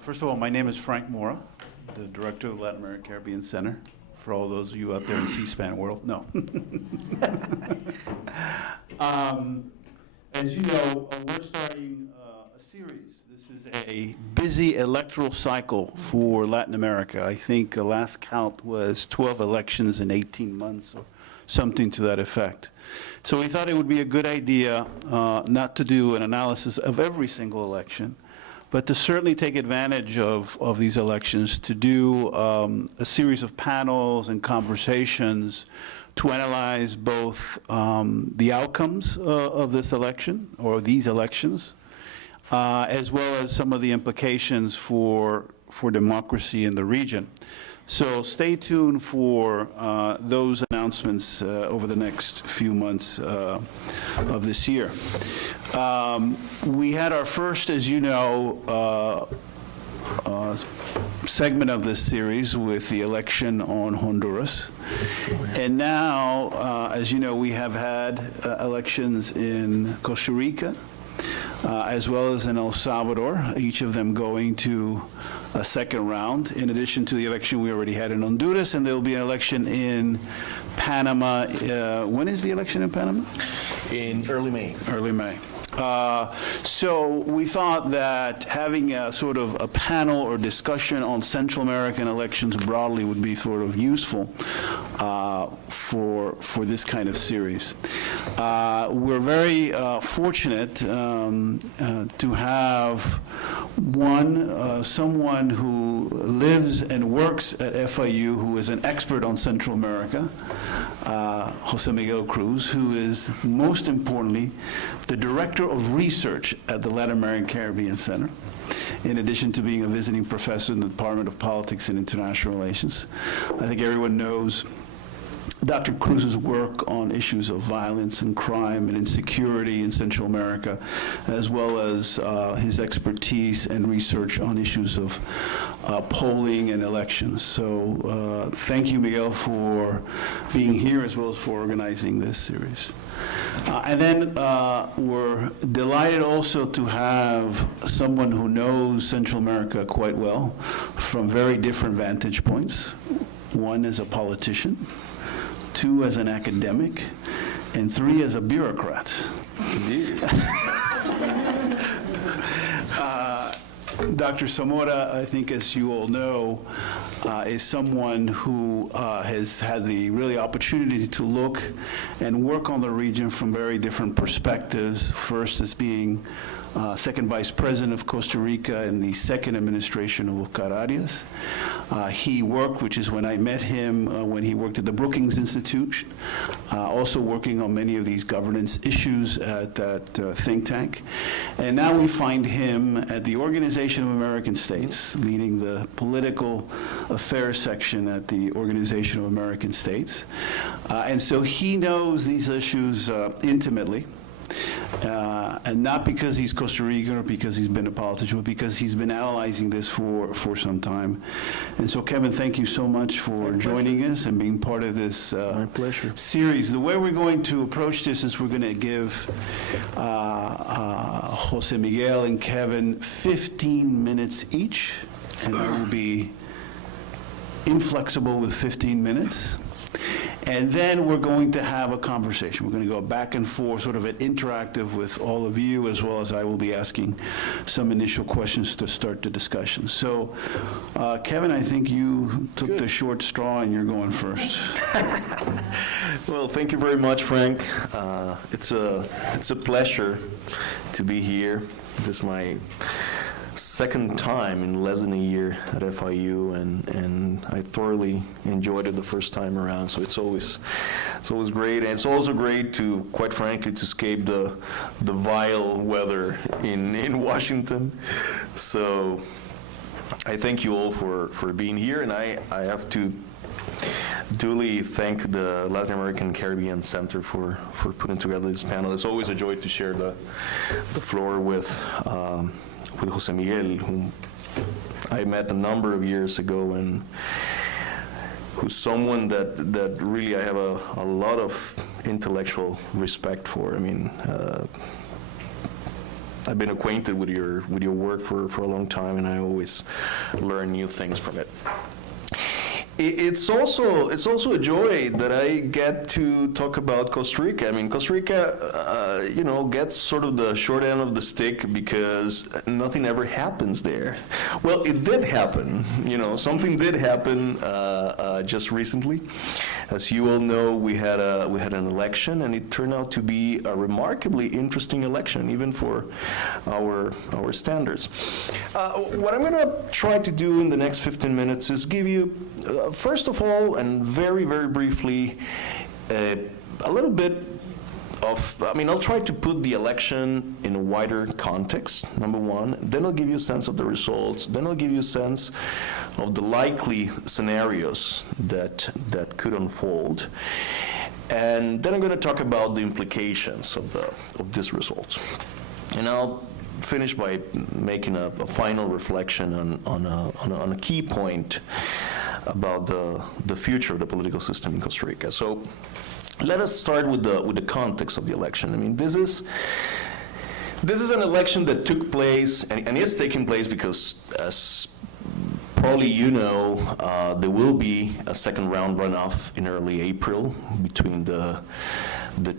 First of all, my name is Frank Mora, the director of the Latin American Caribbean Center, for all those of you out there in C-SPAN world. No. As you know, we're starting a series. This is a busy electoral cycle for Latin America. I think the last count was 12 elections in 18 months or something to that effect. So we thought it would be a good idea not to do an analysis of every single election, but to certainly take advantage of these elections to do a series of panels and conversations to analyze both the outcomes of this election, or these elections, as well as some of the implications for democracy in the region. So stay tuned for those announcements over the next few months of this year. We had our first, as you know, segment of this series with the election on Honduras. And now, as you know, we have had elections in Costa Rica, as well as in El Salvador, each of them going to a second round, in addition to the election we already had in Honduras, and there will be an election in Panama. When is the election in Panama? In early May. Early May. So we thought that having a sort of a panel or discussion on Central American elections broadly would be sort of useful for this kind of series. We're very fortunate to have someone who lives and works at FIU who is an expert on Central America, Jose Miguel Cruz, who is most importantly the Director of Research at the Latin American Caribbean Center, in addition to being a visiting professor in the Department of Politics and International Relations. I think everyone knows Dr. Cruz's work on issues of violence and crime and insecurity in Central America, as well as his expertise and research on issues of polling and elections. So thank you, Miguel, for being here as well as for organizing this series. And then we're delighted also to have someone who knows Central America quite well from very different vantage points. One as a politician, two as an academic, and three as a bureaucrat. Indeed. Dr. Zamora, I think, as you all know, is someone who has had the really opportunity to look and work on the region from very different perspectives. First as being second vice president of Costa Rica in the second administration of Oscar Arias. He worked, which is when I met him, when he worked at the Brookings Institute, also working on many of these governance issues at that think tank. And now we find him at the Organization of American States, leading the political affairs section at the Organization of American States. And so he knows these issues intimately. And not because he's Costa Rican or because he's been a politician, but because he's been analyzing this for some time. And so, Kevin, thank you so much for joining us and being part of this My pleasure. series. The way we're going to approach this is we're going to give Jose Miguel and Kevin 15 minutes each, and I will be inflexible with 15 minutes. And then we're going to have a conversation. We're going to go back and forth, sort of an interactive with all of you, as well as I will be asking some initial questions to start the discussion. So, Kevin, I think you took the short straw and you're going first. Well, thank you very much, Frank. It's a pleasure to be here. This is my second time in less than a year at FIU, and I thoroughly enjoyed it the first time around. So it's always great, and it's also great to, quite frankly, to escape the vile weather in Washington. So I thank you all for being here, and I have to duly thank the Latin American Caribbean Center for putting together this panel. It's always a joy to share the floor with Jose Miguel, whom I met a number of years ago, and who's someone that really I have a lot of intellectual respect for. I mean, I've been acquainted with your work for a long time, and I always learn new things from it. It's also a joy that I get to talk about Costa Rica. I mean, Costa Rica, gets sort of the short end of the stick because nothing ever happens there. Well, it did happen. Something did happen just recently. As you all know, we had an election, and it turned out to be a remarkably interesting election, even for our standards. What I'm going to try to do in the next 15 minutes is give you, first of all, and very, very briefly, a little bit of, I'll try to put the election in a wider context, number one. Then I'll give you a sense of the results. Then I'll give you a sense of the likely scenarios that could unfold. And then I'm going to talk about the implications of these results. And I'll finish by making a final reflection on a key point about the future of the political system in Costa Rica. So let us start with the context of the election. I mean, this is an election that took place and is taking place because, as probably you know, there will be a second round runoff in early April between the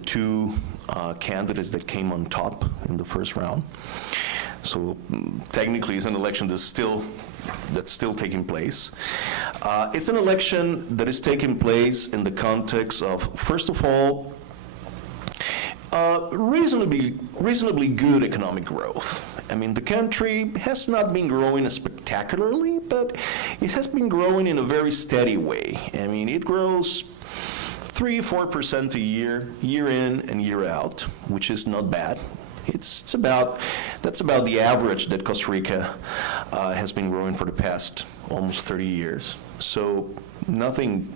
two candidates that came on top in the first round. So technically, it's an election that's still taking place. It's an election that is taking place in the context of, first of all, reasonably good economic growth. I mean, the country has not been growing spectacularly, but it has been growing in a very steady way. I mean, it grows 3-4% a year in and year out, which is not bad. That's about the average that Costa Rica has been growing for the past almost 30 years. So nothing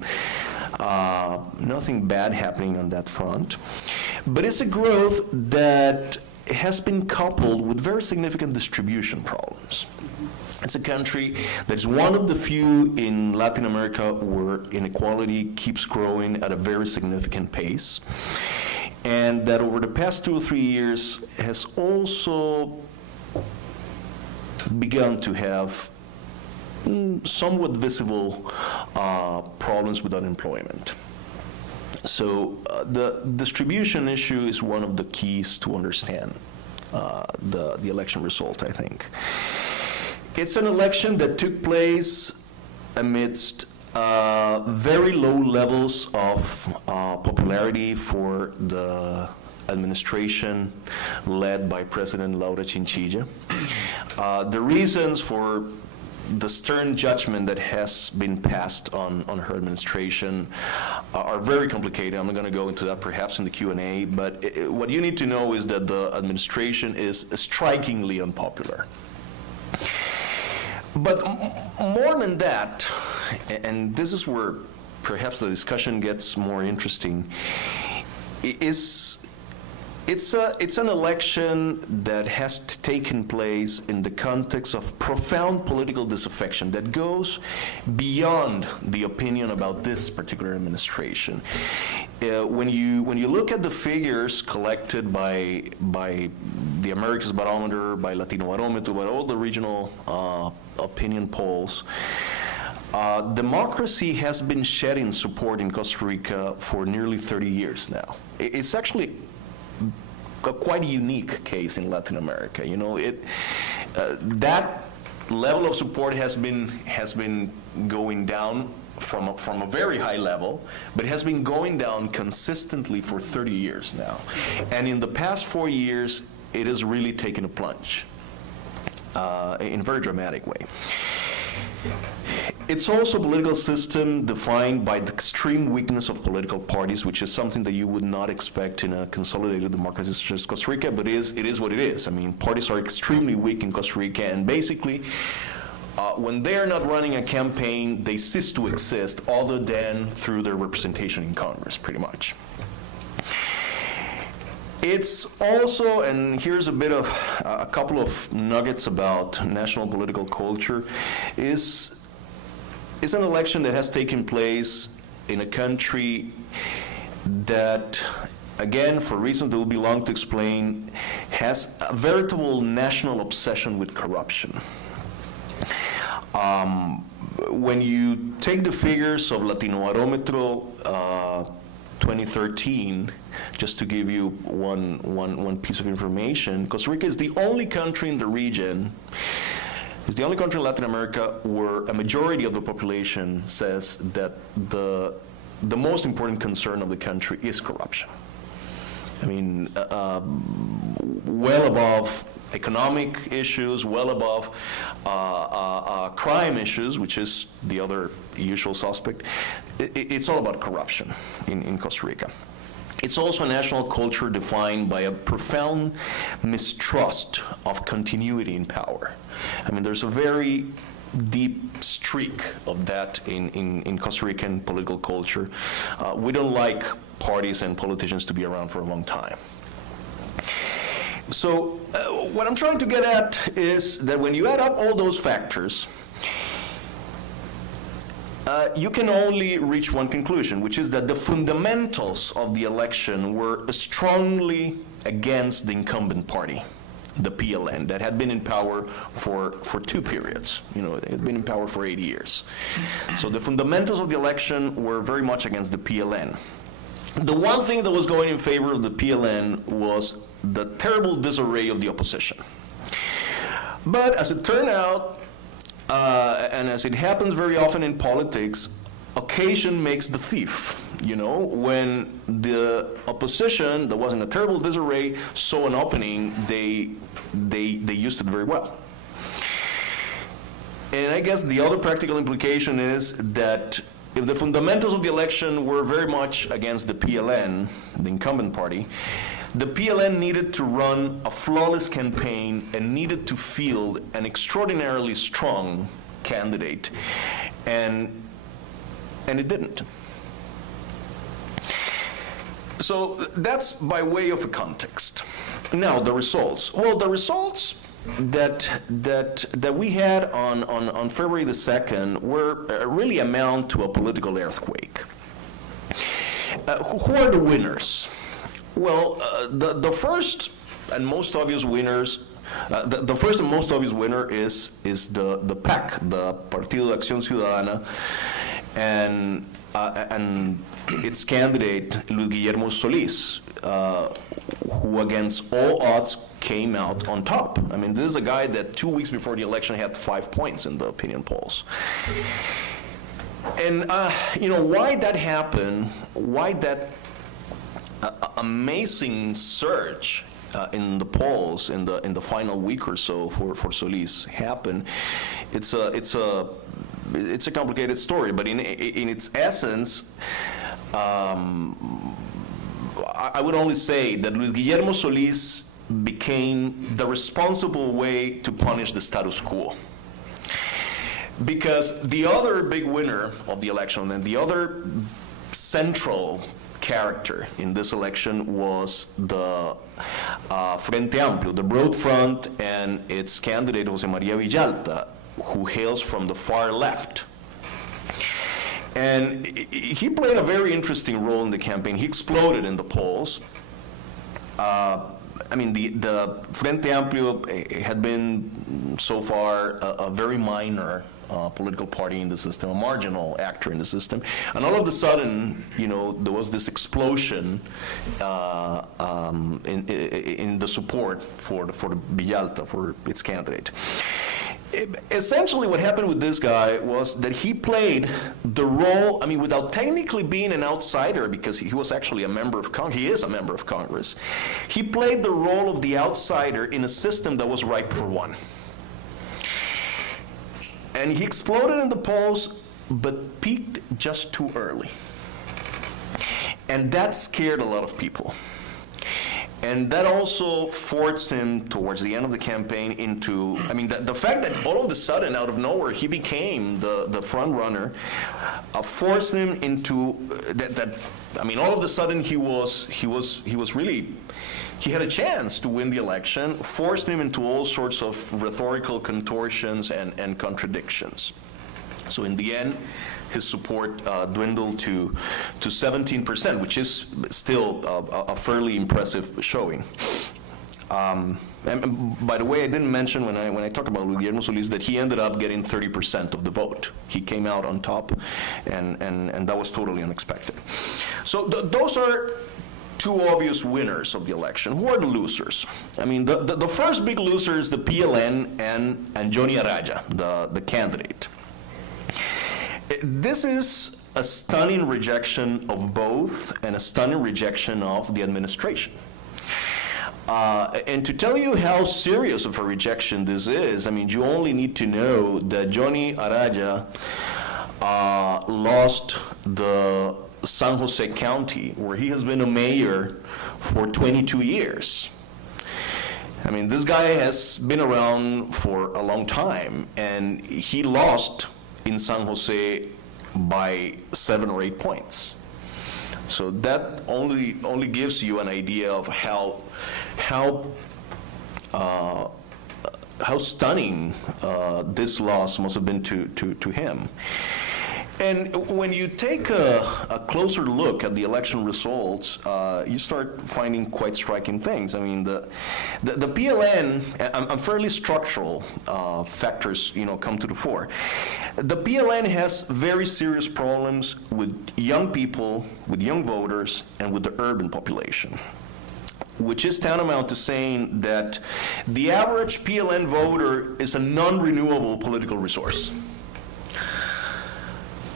bad happening on that front. But it's a growth that has been coupled with very significant distribution problems. It's a country that's one of the few in Latin America where inequality keeps growing at a very significant pace, and that over the past 2 or 3 years has also begun to have somewhat visible problems with unemployment. So the distribution issue is one of the keys to understand the election result, I think. It's an election that took place amidst very low levels of popularity for the administration led by President Laura Chinchilla. The reasons for the stern judgment that has been passed on her administration are very complicated. I'm not going to go into that perhaps in the Q&A, but what you need to know is that the administration is strikingly unpopular. But more than that, and this is where perhaps the discussion gets more interesting, it's an election that has taken place in the context of profound political disaffection that goes beyond the opinion about this particular administration. When you look at the figures collected by the Americas Barometer, by Latino Barometer, by all the regional opinion polls, democracy has been shedding support in Costa Rica for nearly 30 years now. It's actually quite a unique case in Latin America. That level of support has been going down from a very high level, but it has been going down consistently for 30 years now. And in the past 4 years, it has really taken a plunge in a very dramatic way. It's also a political system defined by the extreme weakness of political parties, which is something that you would not expect in a consolidated democracy such as Costa Rica, but it is what it is. I mean, parties are extremely weak in Costa Rica, and basically, when they're not running a campaign, they cease to exist other than through their representation in Congress, pretty much. It's also, and here's a couple of nuggets about national political culture, it's an election that has taken place in a country that again, for reasons that will be long to explain, has a veritable national obsession with corruption. When you take the figures of Latinobarometro 2013, just to give you one piece of information, Costa Rica is the only country in the region, is the only country in Latin America where a majority of the population says that the most important concern of the country is corruption. I mean, well above economic issues, well above crime issues, which is the other usual suspect. It's all about corruption in Costa Rica. It's also a national culture defined by a profound mistrust of continuity in power. I mean, there's a very deep streak of that in Costa Rican political culture. We don't like parties and politicians to be around for a long time. So what I'm trying to get at is that when you add up all those factors, you can only reach one conclusion, which is that the fundamentals of the election were strongly against the incumbent party, the PLN, that had been in power for 2 periods. You know, it had been in power for 8 years. So the fundamentals of the election were very much against the PLN. The one thing that was going in favor of the PLN was the terrible disarray of the opposition. But as it turned out, and as it happens very often in politics, occasion makes the thief. You know, when the opposition that was in a terrible disarray saw an opening, they used it very well. And I guess the other practical implication is that if the fundamentals of the election were very much against the PLN, the incumbent party, the PLN needed to run a flawless campaign and needed to field an extraordinarily strong candidate, and it didn't. So that's by way of a context. Now, the results. Well, the results that we had on February the 2nd were really amount to a political earthquake. Who are the winners? Well, the first and most obvious winners, the first and most obvious winner is the PAC, the Partido de Acción Ciudadana, and its candidate, Luis Guillermo Solís, who against all odds came out on top. I mean, this is a guy that 2 weeks before the election had 5 points in the opinion polls. And, you know, why that happened, why that amazing surge in the polls in the final week or so for Solís happened, it's a complicated story, but in its essence, I would only say that Luis Guillermo Solís became the responsible way to punish the status quo. Because the other big winner of the election and the other central character in this election was the Frente Amplio, the Broad Front, and its candidate, José María Villalta, who hails from the far left. And he played a very interesting role in the campaign. He exploded in the polls. I mean, the Frente Amplio had been so far a very minor political party in the system, a marginal actor in the system, and all of a sudden, you know, there was this explosion in the support for the Villalta, for its candidate. Essentially, what happened with this guy was that he played the role, I mean, without technically being an outsider, because he was actually a member of Congress, he is a member of Congress, he played the role of the outsider in a system that was ripe for one. And he exploded in the polls, but peaked just too early. And that scared a lot of people. And that also forced him, towards the end of the campaign, into, I mean, the fact that all of a sudden, out of nowhere, he became the front runner, forced him into I mean, all of a sudden he was really, he had a chance to win the election, forced him into all sorts of rhetorical contortions and contradictions. So in the end, his support dwindled to 17%, which is still a fairly impressive showing. And by the way, I didn't mention when I talk about Guillermo Solís that he ended up getting 30% of the vote. He came out on top, and that was totally unexpected. So those are two obvious winners of the election. Who are the losers? I mean, the first big loser is the PLN and Johnny Araya, the candidate. This is a stunning rejection of both and a stunning rejection of the administration. And to tell you how serious of a rejection this is, I mean, you only need to know that Johnny Araya lost the San Jose County, where he has been a mayor for 22 years. I mean, this guy has been around for a long time, and he lost in San Jose by 7 or 8 points. So that only gives you an idea of how stunning this loss must have been to him. And when you take a closer look at the election results, you start finding quite striking things. I mean, the PLN, and fairly structural factors, come to the fore. The PLN has very serious problems with young people, with young voters, and with the urban population, which is tantamount to saying that the average PLN voter is a non-renewable political resource,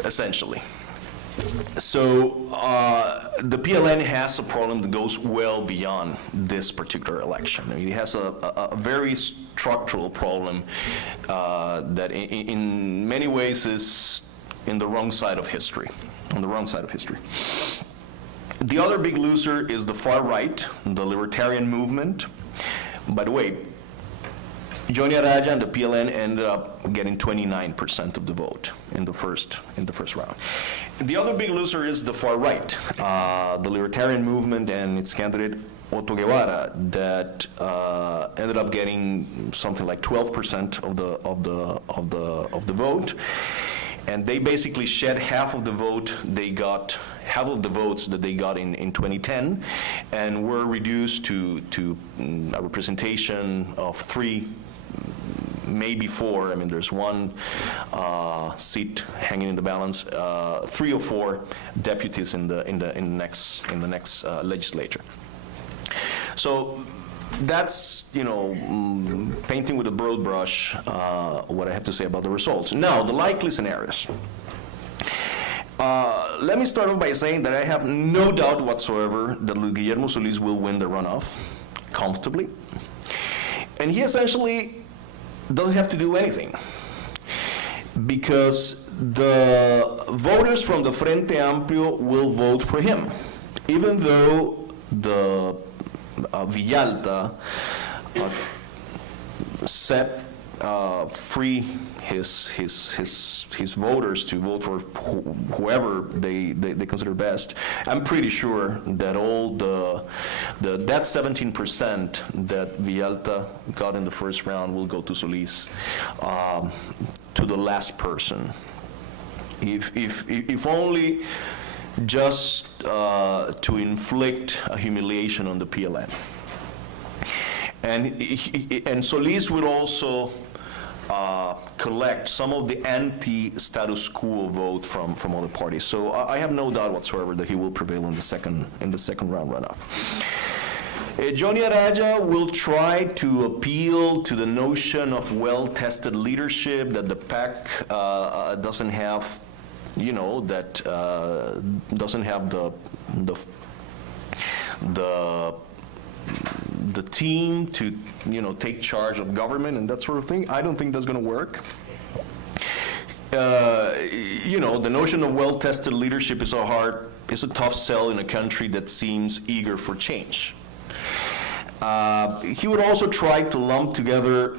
essentially. So the PLN has a problem that goes well beyond this particular election. I mean, it has a very structural problem that in many ways is in the wrong side of history, on the wrong side of history. The other big loser is the far right, the libertarian movement. By the way, Johnny Araya and the PLN ended up getting 29% of the vote in the first round. The other big loser is the far right, the libertarian movement and its candidate Otto Guevara, that ended up getting something like 12% of the vote, and they basically shed half of the votes that they got in 2010, and were reduced to a representation of 3, maybe 4. I mean, there's one seat hanging in the balance. 3 or 4 deputies in the next legislature. So that's, painting with a broad brush what I have to say about the results. Now, the likely scenarios. Let me start off by saying that I have no doubt whatsoever that Guillermo Solís will win the runoff comfortably. And he essentially doesn't have to do anything, because the voters from the Frente Amplio will vote for him, even though the Villalta set free his voters to vote for whoever they consider best. I'm pretty sure that all that 17% that Villalta got in the first round will go to Solís, to the last person. If only just to inflict a humiliation on the PLN. And Solís would also collect some of the anti-status quo vote from other parties. So I have no doubt whatsoever that he will prevail in the second round runoff. Johnny Araya will try to appeal to the notion of well-tested leadership that the PAC doesn't have, that doesn't have the team to, take charge of government and that sort of thing. I don't think that's going to work. The notion of well-tested leadership is a tough sell in a country that seems eager for change. He would also try to lump together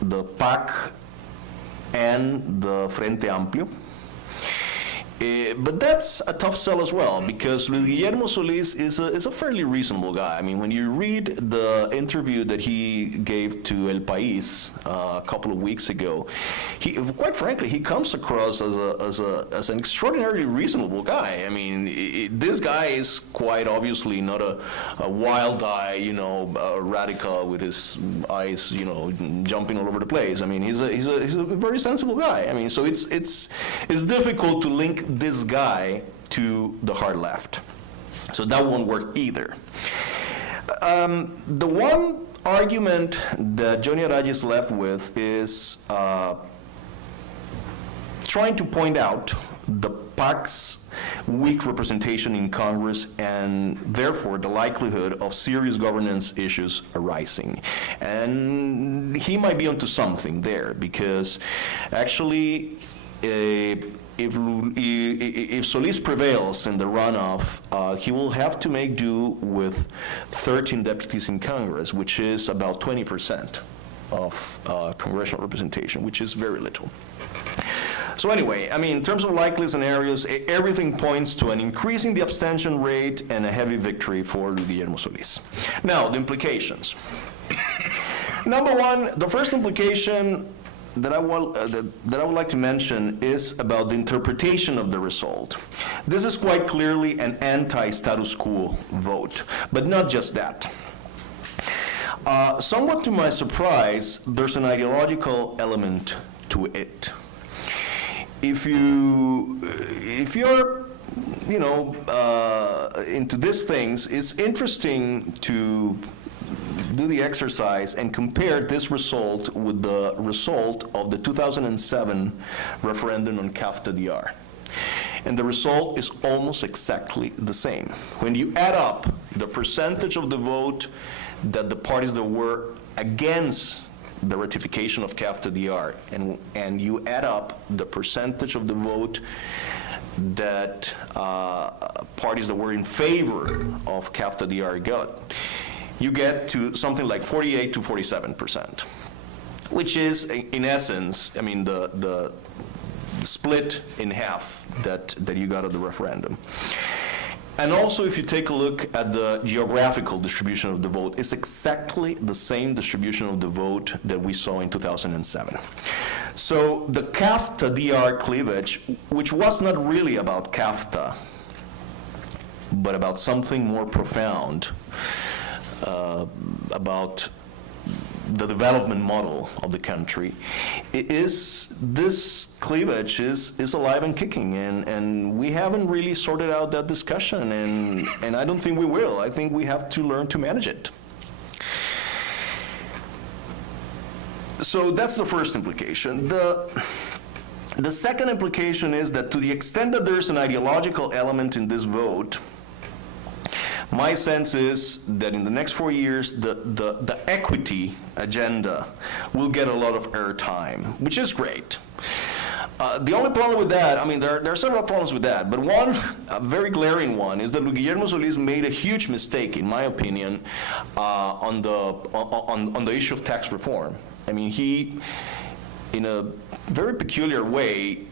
the PAC and the Frente Amplio. But that's a tough sell as well, because Luis Guillermo Solís is a fairly reasonable guy. I mean, when you read the interview that he gave to El País a couple of weeks ago, quite frankly, he comes across as an extraordinarily reasonable guy. I mean, this guy is quite obviously not a wild eye, a radical with his eyes, jumping all over the place. I mean, he's a very sensible guy. I mean, so it's difficult to link this guy to the hard left. So that won't work either. The one argument that Johnny Araya is left with is trying to point out the PAC's weak representation in Congress and therefore the likelihood of serious governance issues arising. And he might be onto something there, because actually if Solís prevails in the runoff, he will have to make do with 13 deputies in Congress, which is about 20% of congressional representation, which is very little. So anyway, I mean, in terms of likely scenarios, everything points to an increase in the abstention rate and a heavy victory for Guillermo Solís. Now, the implications. Number one, the first implication that I would like to mention is about the interpretation of the result. This is quite clearly an anti-status quo vote, but not just that. Somewhat to my surprise, there's an ideological element to it. If you're into these things, it's interesting to do the exercise and compare this result with the result of the 2007 referendum on CAFTA-DR. And the result is almost exactly the same. When you add up the percentage of the vote that the parties that were against the ratification of CAFTA-DR, and you add up the percentage of the vote that parties that were in favor of CAFTA-DR got, you get to something like 48 to 47%, which is, in essence, I mean, the split in half that you got at the referendum. And also, if you take a look at the geographical distribution of the vote, it's exactly the same distribution of the vote that we saw in 2007. So the CAFTA-DR cleavage, which was not really about CAFTA, but about something more profound, about the development model of the country, this cleavage is alive and kicking, and we haven't really sorted out that discussion, and I don't think we will. I think we have to learn to manage it. So that's the first implication. The second implication is that to the extent that there's an ideological element in this vote, my sense is that in the next 4 years, the equity agenda will get a lot of airtime, which is great. The only problem with that, I mean, there are several problems with that, but one, a very glaring one, is that Guillermo Solís made a huge mistake, in my opinion, on the issue of tax reform. I mean, he, in a very peculiar way,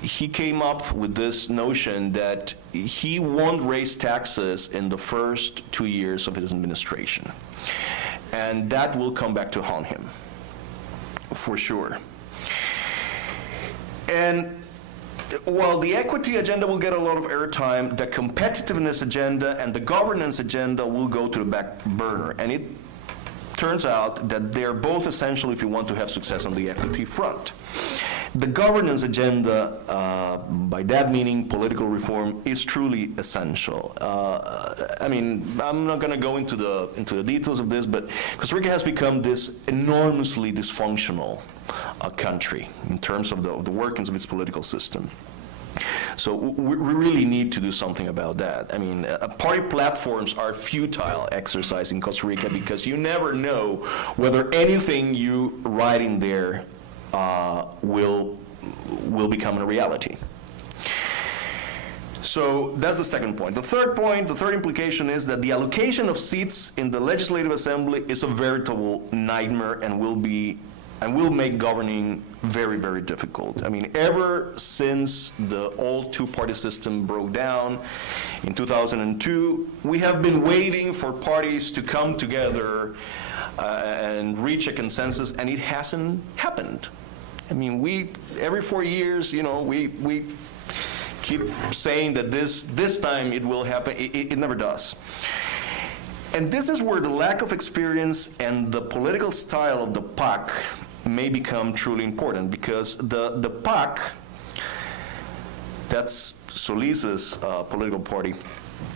he came up with this notion that he won't raise taxes in the first 2 years of his administration. And that will come back to haunt him, for sure. And while the equity agenda will get a lot of airtime, the competitiveness agenda and the governance agenda will go to the back burner. And it turns out that they're both essential if you want to have success on the equity front. The governance agenda, by that meaning political reform, is truly essential. I mean, I'm not going to go into the details of this, but Costa Rica has become this enormously dysfunctional country in terms of the workings of its political system. So we really need to do something about that. I mean, party platforms are futile exercise in Costa Rica because you never know whether anything you write in there will become a reality. So that's the second point. The third point, the third implication is that the allocation of seats in the Legislative Assembly is a veritable nightmare and will be and will make governing very, very difficult. I mean, ever since the old two-party system broke down in 2002, we have been waiting for parties to come together and reach a consensus, and it hasn't happened. I mean, every 4 years, we keep saying that this time it will happen. It never does. And this is where the lack of experience and the political style of the PAC may become truly important, because the PAC, that's Solis's political party,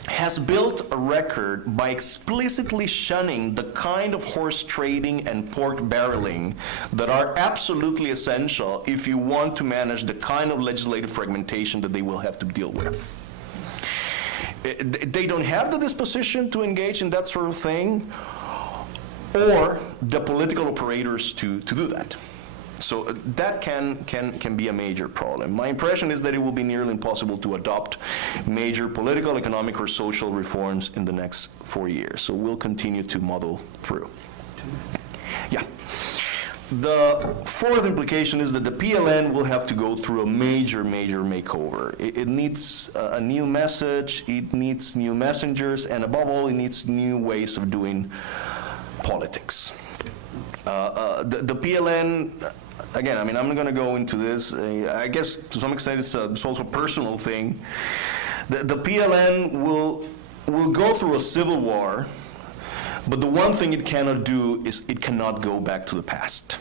has built a record by explicitly shunning the kind of horse trading and pork barreling that are absolutely essential if you want to manage the kind of legislative fragmentation that they will have to deal with. They don't have the disposition to engage in that sort of thing, or the political operators to do that. So that can be a major problem. My impression is that it will be nearly impossible to adopt major political, economic, or social reforms in the next 4 years. So we'll continue to muddle through. Yeah. The fourth implication is that the PLN will have to go through a major makeover. It needs a new message, it needs new messengers, and above all, it needs new ways of doing politics. The PLN, again, I mean, I'm not going to go into this. I guess to some extent it's also a personal thing. The PLN will go through a civil war, but the one thing it cannot do is it cannot go back to the past.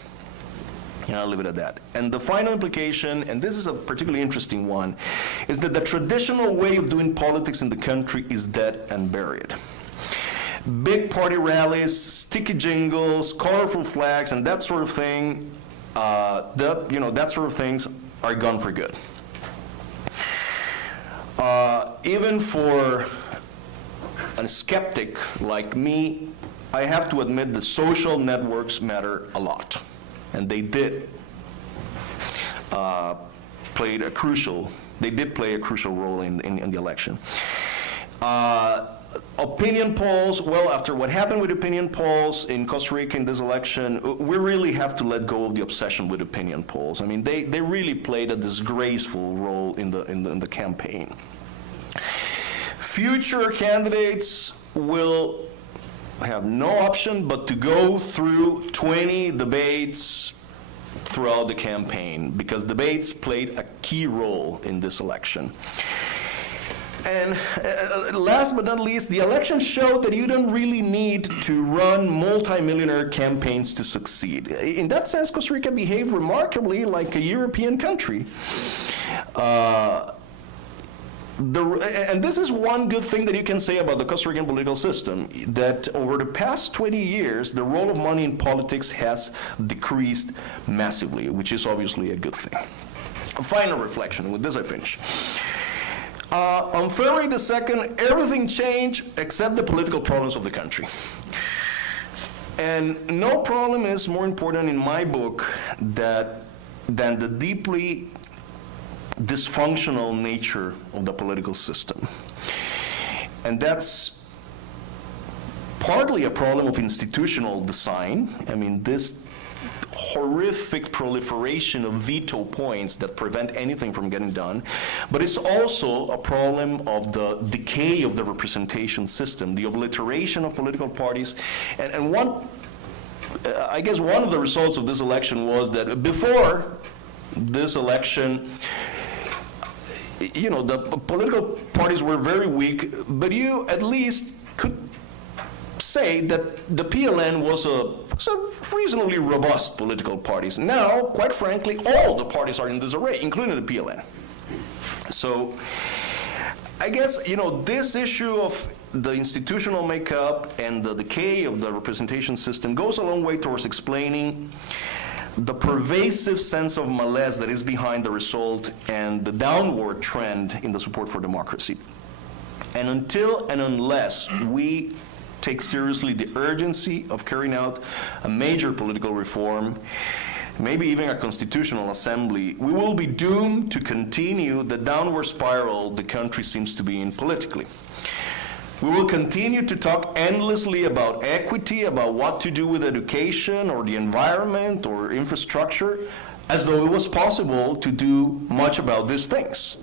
And I'll leave it at that. And the final implication, and this is a particularly interesting one, is that the traditional way of doing politics in the country is dead and buried. Big party rallies, sticky jingles, colorful flags, and that sort of thing, that sort of things are gone for good. Even for a skeptic like me, I have to admit that social networks matter a lot, and they did play a crucial role in the election. Opinion polls, well, after what happened with opinion polls in Costa Rica in this election, we really have to let go of the obsession with opinion polls. I mean, they really played a disgraceful role in the campaign. Future candidates will have no option but to go through 20 debates throughout the campaign, because debates played a key role in this election. And last but not least, the election showed that you don't really need to run multi-millionaire campaigns to succeed. In that sense, Costa Rica behaved remarkably like a European country. And this is one good thing that you can say about the Costa Rican political system, that over the past 20 years, the role of money in politics has decreased massively, which is obviously a good thing. A final reflection, and with this I finish. On February the 2nd, everything changed except the political problems of the country. And no problem is more important in my book than the deeply dysfunctional nature of the political system. And that's partly a problem of institutional design. I mean, this horrific proliferation of veto points that prevent anything from getting done, but it's also a problem of the decay of the representation system, the obliteration of political parties, and I guess one of the results of this election was that before this election, the political parties were very weak, but you at least could say that the PLN was a reasonably robust political parties. Now, quite frankly, all the parties are in disarray, including the PLN. So, I guess, this issue of the institutional makeup and the decay of the representation system goes a long way towards explaining the pervasive sense of malaise that is behind the result and the downward trend in the support for democracy. And until and unless we take seriously the urgency of carrying out a major political reform, maybe even a constitutional assembly, we will be doomed to continue the downward spiral the country seems to be in politically. We will continue to talk endlessly about equity, about what to do with education or the environment or infrastructure, as though it was possible to do much about these things.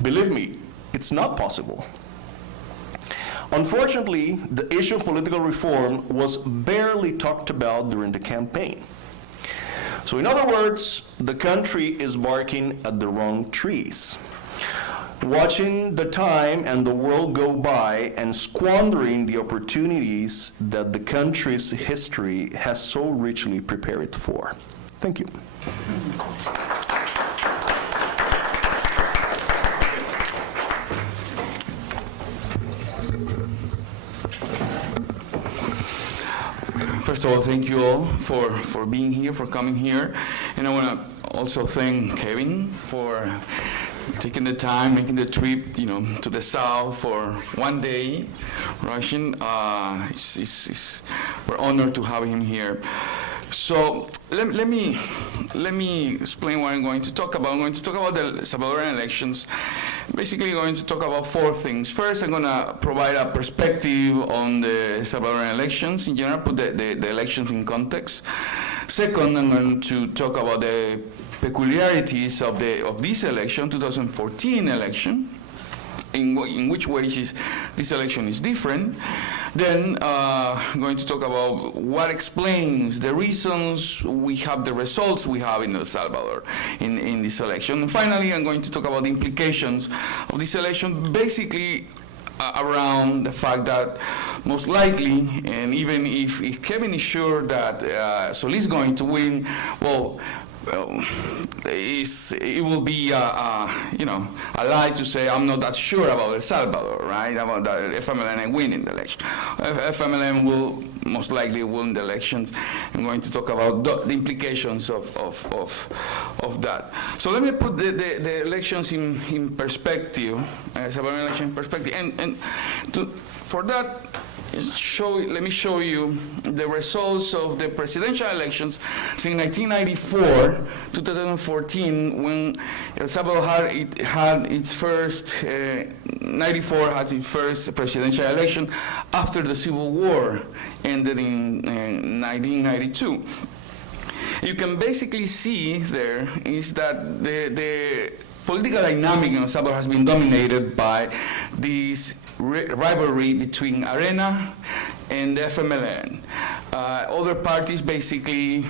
Believe me, it's not possible. Unfortunately, the issue of political reform was barely talked about during the campaign. So in other words, the country is barking at the wrong trees, watching the time and the world go by and squandering the opportunities that the country's history has so richly prepared it for. Thank you. First of all, thank you all for being here, for coming here. And I want to also thank Kevin for taking the time, making the trip, to the south for one day, rushing. We're honored to have him here. So let me explain what I'm going to talk about. I'm going to talk about the Salvadoran elections. Basically, going to talk about four things. First, I'm going to provide a perspective on the Salvadoran elections in general, put the elections in context. Second, I'm going to talk about the peculiarities of this election, 2014 election, in which ways this election is different. Then I'm going to talk about what explains the reasons we have the results we have in El Salvador in this election. And finally, I'm going to talk about the implications of this election, basically around the fact that most likely, and even if Kevin is sure that Solis is going to win, well, it will be a lie to say I'm not that sure about El Salvador, right? About that FMLN winning the election. FMLN will most likely win the elections. I'm going to talk about the implications of that. So let me put the elections in perspective, Salvadoran election in perspective, and for that. Let me show you the results of the presidential elections since 1994, 2014, when El Salvador had its first, 94 had its first presidential election after the Civil War ended in 1992. You can basically see there is that the political dynamic in El Salvador has been dominated by these rivalry between Arena and the FMLN. Other parties basically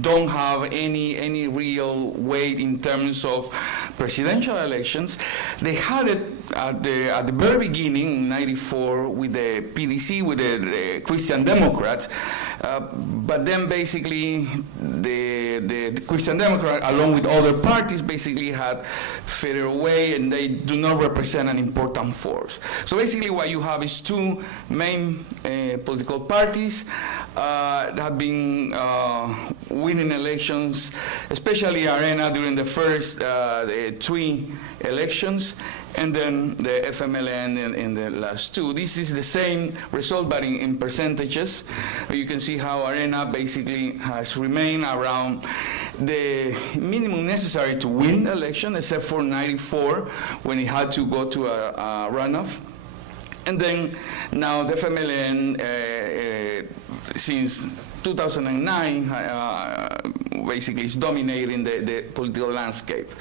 don't have any real weight in terms of presidential elections. They had it at the very beginning in '94 with the PDC, with the Christian Democrats, but then basically the Christian Democrats, along with other parties, basically had faded away, and they do not represent an important force. So basically what you have is two main political parties that have been winning elections, especially Arena during the first three elections, and then the FMLN in the last two. This is the same result, but in percentages. You can see how Arena basically has remained around the minimum necessary to win the election, except for '94 when it had to go to a runoff. And then now the FMLN, since 2009, basically is dominating the political landscape.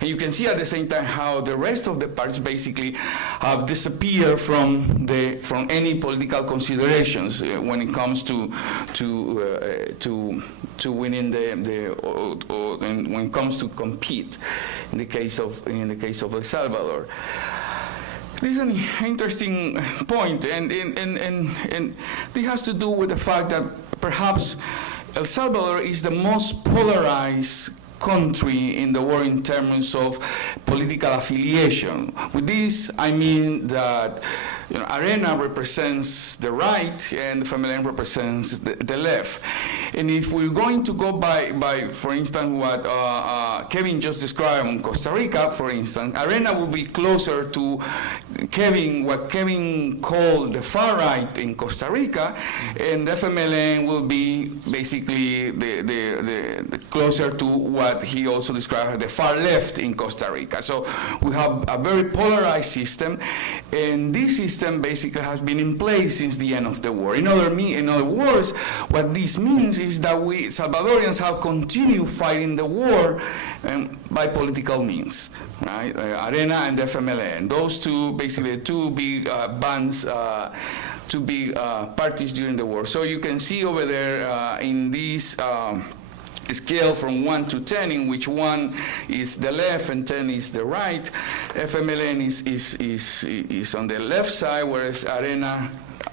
And you can see at the same time how the rest of the parties basically have disappeared from any political considerations when it comes to winning and when it comes to compete in the case of El Salvador. This is an interesting point, and this has to do with the fact that perhaps El Salvador is the most polarized country in the world in terms of political affiliation. With this, I mean that Arena represents the right and the FMLN represents the left. And if we're going to go by for instance, what Kevin just described in Costa Rica, for instance, Arena will be closer to what Kevin called the far right in Costa Rica, and the FMLN will be basically the closer to what what he also described as the far left in Costa Rica. So we have a very polarized system, and this system basically has been in place since the end of the war. In other words, what this means is that we Salvadorians have continued fighting the war by political means, right? Arena and FMLN, those two, basically two big bands, two big parties during the war. So you can see over there in this scale from 1 to 10, in which 1 is the left and 10 is the right. FMLN is on the left side, whereas Arena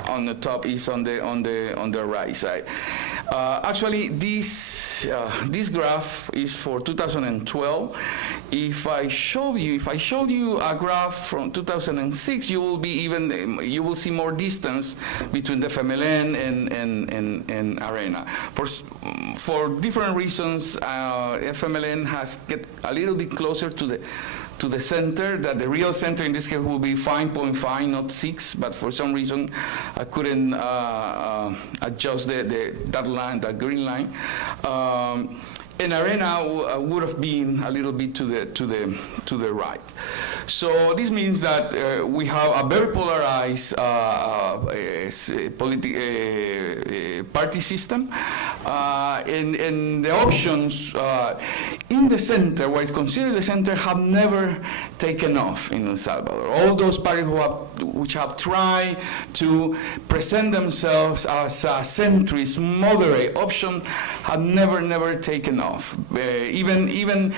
on the top is on the right side. Actually, this graph is for 2012. If I showed you a graph from 2006, you will see more distance between the FMLN and Arena. For different reasons, FMLN has get a little bit closer to the center, that the real center in this case will be 5.5, not 6, but for some reason I couldn't adjust that line, that green line. And Arena would have been a little bit to the right. So this means that we have a very polarized party system, and the options in the center, what is considered the center, have never taken off in El Salvador. All those parties which have tried to present themselves as a centrist, moderate option have never taken off. Even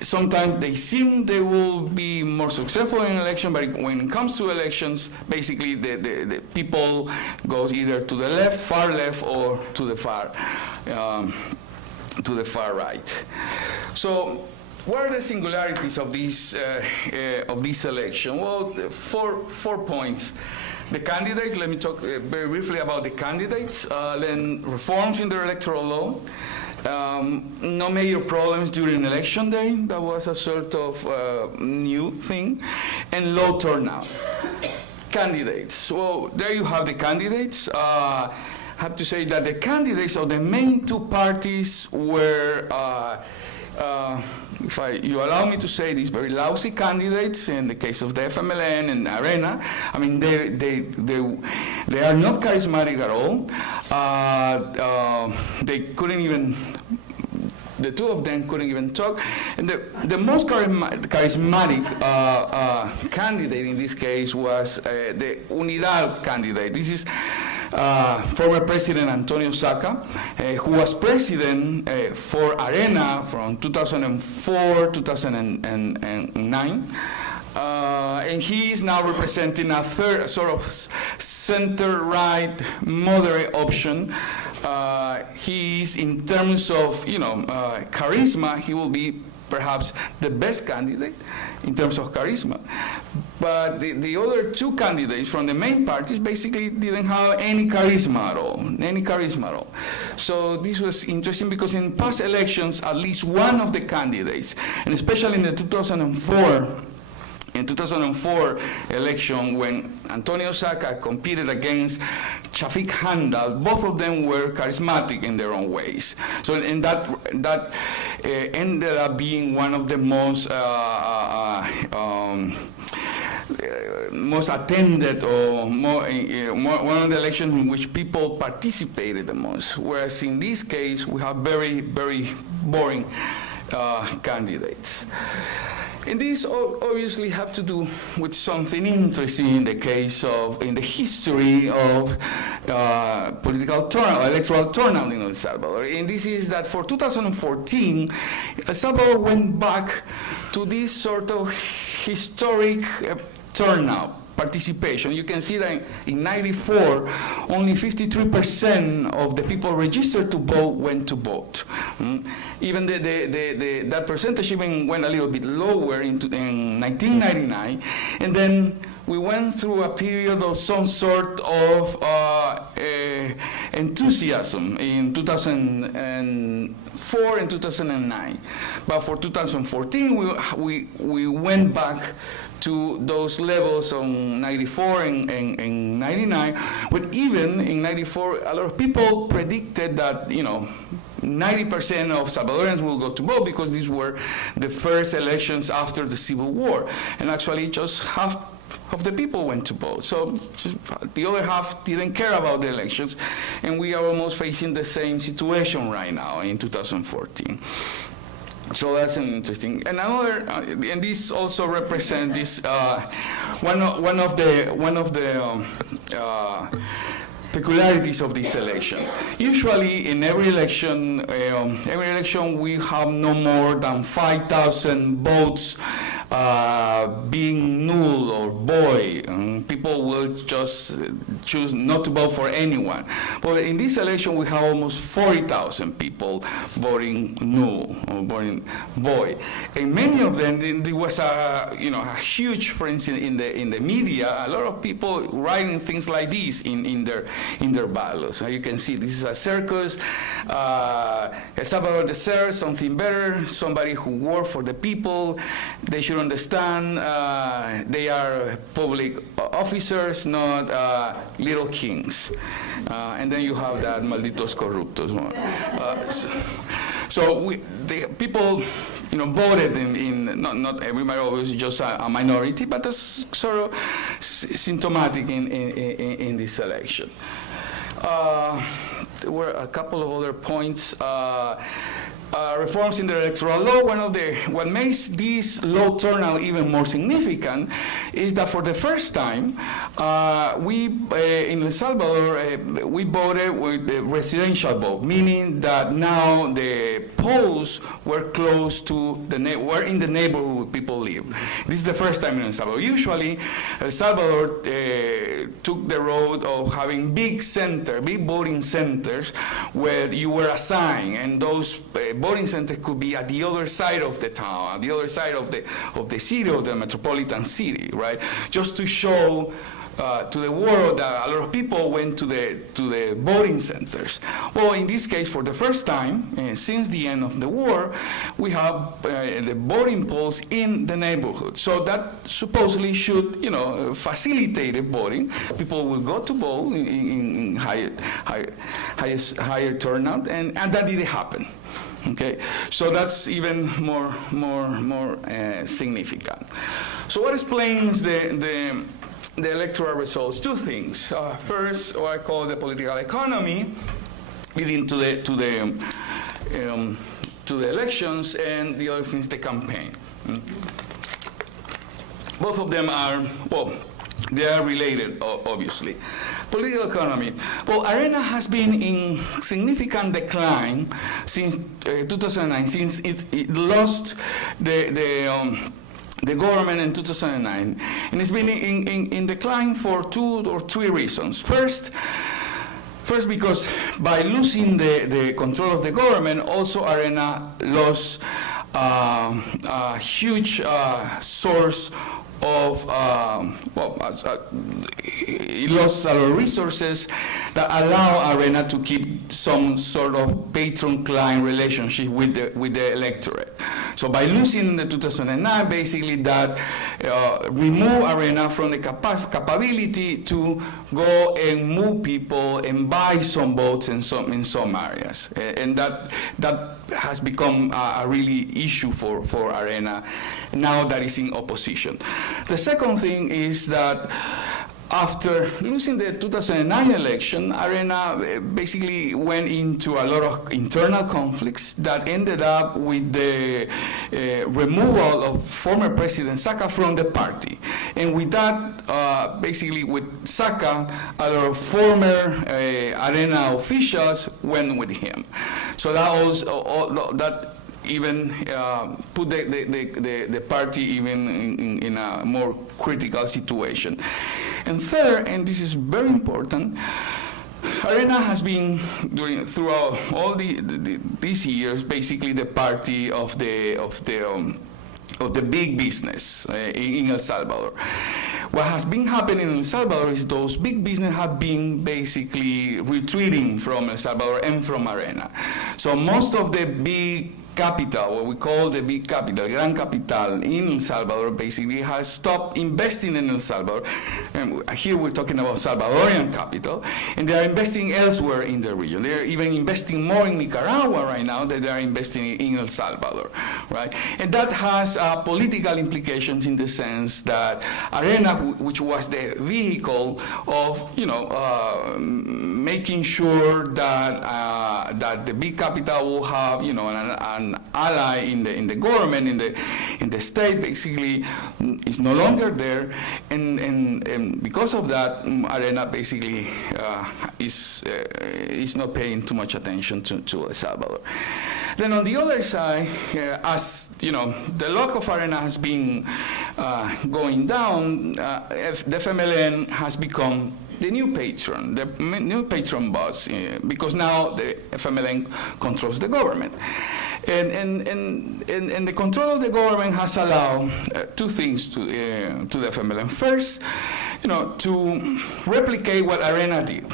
sometimes they seem they will be more successful in election, but when it comes to elections, basically the people goes either to the left, far left, or to the far right. So, what are the singularities of this election? Well, four points. The candidates, let me talk very briefly about the candidates. Then reforms in the electoral law. No major problems during election day. That was a sort of new thing. And low turnout. Candidates. So there you have the candidates. I have to say that the candidates of the main two parties were if you allow me to say these, very lousy candidates in the case of the FMLN and Arena. I mean, they are not charismatic at all. They couldn't even, the two of them couldn't even talk. And the most charismatic candidate in this case was the Unidad candidate. This is former President Antonio Saca, who was president for Arena from 2004 2009. And he is now representing a third sort of center-right moderate option. He is, in terms of charisma, he will be perhaps the best candidate in terms of charisma. But the other two candidates from the main parties basically didn't have any charisma at all. So this was interesting because in past elections, at least one of the candidates, and especially in the 2004 election, when Antonio Saca competed against Shafiq Handal, both of them were charismatic in their own ways. So, and that ended up being one of the most attended, or one of the elections in which people participated the most. Whereas in this case, we have very, very boring candidates. And these obviously have to do with something interesting in the history of electoral turnout in El Salvador. And this is that for 2014, El Salvador went back to this sort of historic turnout. Participation. You can see that in '94, only 53% of the people registered to vote went to vote. Even that percentage even went a little bit lower in 1999, and then we went through a period of some sort of enthusiasm in 2004 and 2009. But for 2014, we went back to those levels on 94 and 99. But even in 94, a lot of people predicted that, 90% of Salvadorans will go to vote because these were the first elections after the Civil War. And actually just half of the people went to vote. So just the other half didn't care about the elections. And we are almost facing the same situation right now in 2014. So that's an interesting. And another, and this also represents this one of the peculiarities of this election. Usually, in every election we have no more than 5,000 votes being null or void, and people will just choose not to vote for anyone. But in this election, we have almost 40,000 people voting null or voting void, and many of them, there was a huge, for instance, in the media, a lot of people writing things like this in their ballots. You can see this is a circus. El Salvador deserves something better. Somebody who works for the people. They should understand they are public officers, not little kings. And then you have that malditos corruptos. So the people, voted in not everybody, obviously just a minority, but that's sort of symptomatic in this election. There were a couple of other points. Reforms in the electoral law. What makes this low turnout even more significant is that for the first time, we in El Salvador we voted with the residential vote, meaning that now the polls were close to were in the neighborhood where people live. This is the first time in El Salvador. Usually, El Salvador took the road of having big voting centers where you were assigned, and those voting centers could be at the other side of the town, at the other side of the city, of the metropolitan city, right? Just to show to the world that a lot of people went to the voting centers. Well, in this case, for the first time since the end of the war, we have the voting polls in the neighborhood. So that supposedly should, facilitate the voting. People will go to vote in higher turnout, and that didn't happen. Okay, so that's even more significant. So what explains the electoral results? Two things. First, what I call the political economy leading to the elections, and the other thing is the campaign. Both of them are, they are related, obviously. Political economy. Well, Arena has been in significant decline since 2009, since it lost the government in 2009. And it's been in decline for 2 or 3 reasons. First, because by losing the control of the government, also Arena lost a huge source of it lost a lot of resources that allow Arena to keep some sort of patron-client relationship with the electorate. So by losing the 2009, basically that remove Arena from the capability to go and move people and buy some votes in some areas, and that has become a really issue for Arena now that is in opposition. The second thing is that after losing the 2009 election, Arena basically went into a lot of internal conflicts that ended up with the removal of former President Saca from the party. And with that, basically with Saca, a lot of former Arena officials went with him. So that also, that even put the party even in a more critical situation. And third, and this is very important, Arena has been throughout all these years basically the party of the big business in El Salvador. What has been happening in El Salvador is those big business have been basically retreating from El Salvador and from Arena. So most of the big capital, what we call the big capital, Gran Capital in El Salvador, basically has stopped investing in El Salvador. And here we're talking about Salvadorian capital, and they are investing elsewhere in the region. They're even investing more in Nicaragua right now than they are investing in El Salvador, right? And that has political implications in the sense that Arena, which was the vehicle of, making sure that that the big capital will have, an ally in the government, in the state, basically is no longer there, and because of that, Arena basically is not paying too much attention to El Salvador. Then on the other side, as the luck of Arena has been going down, the FMLN has become the new patron boss, because now the FMLN controls the government. And the control of the government has allowed two things to the FMLN. First, to replicate what Arena did.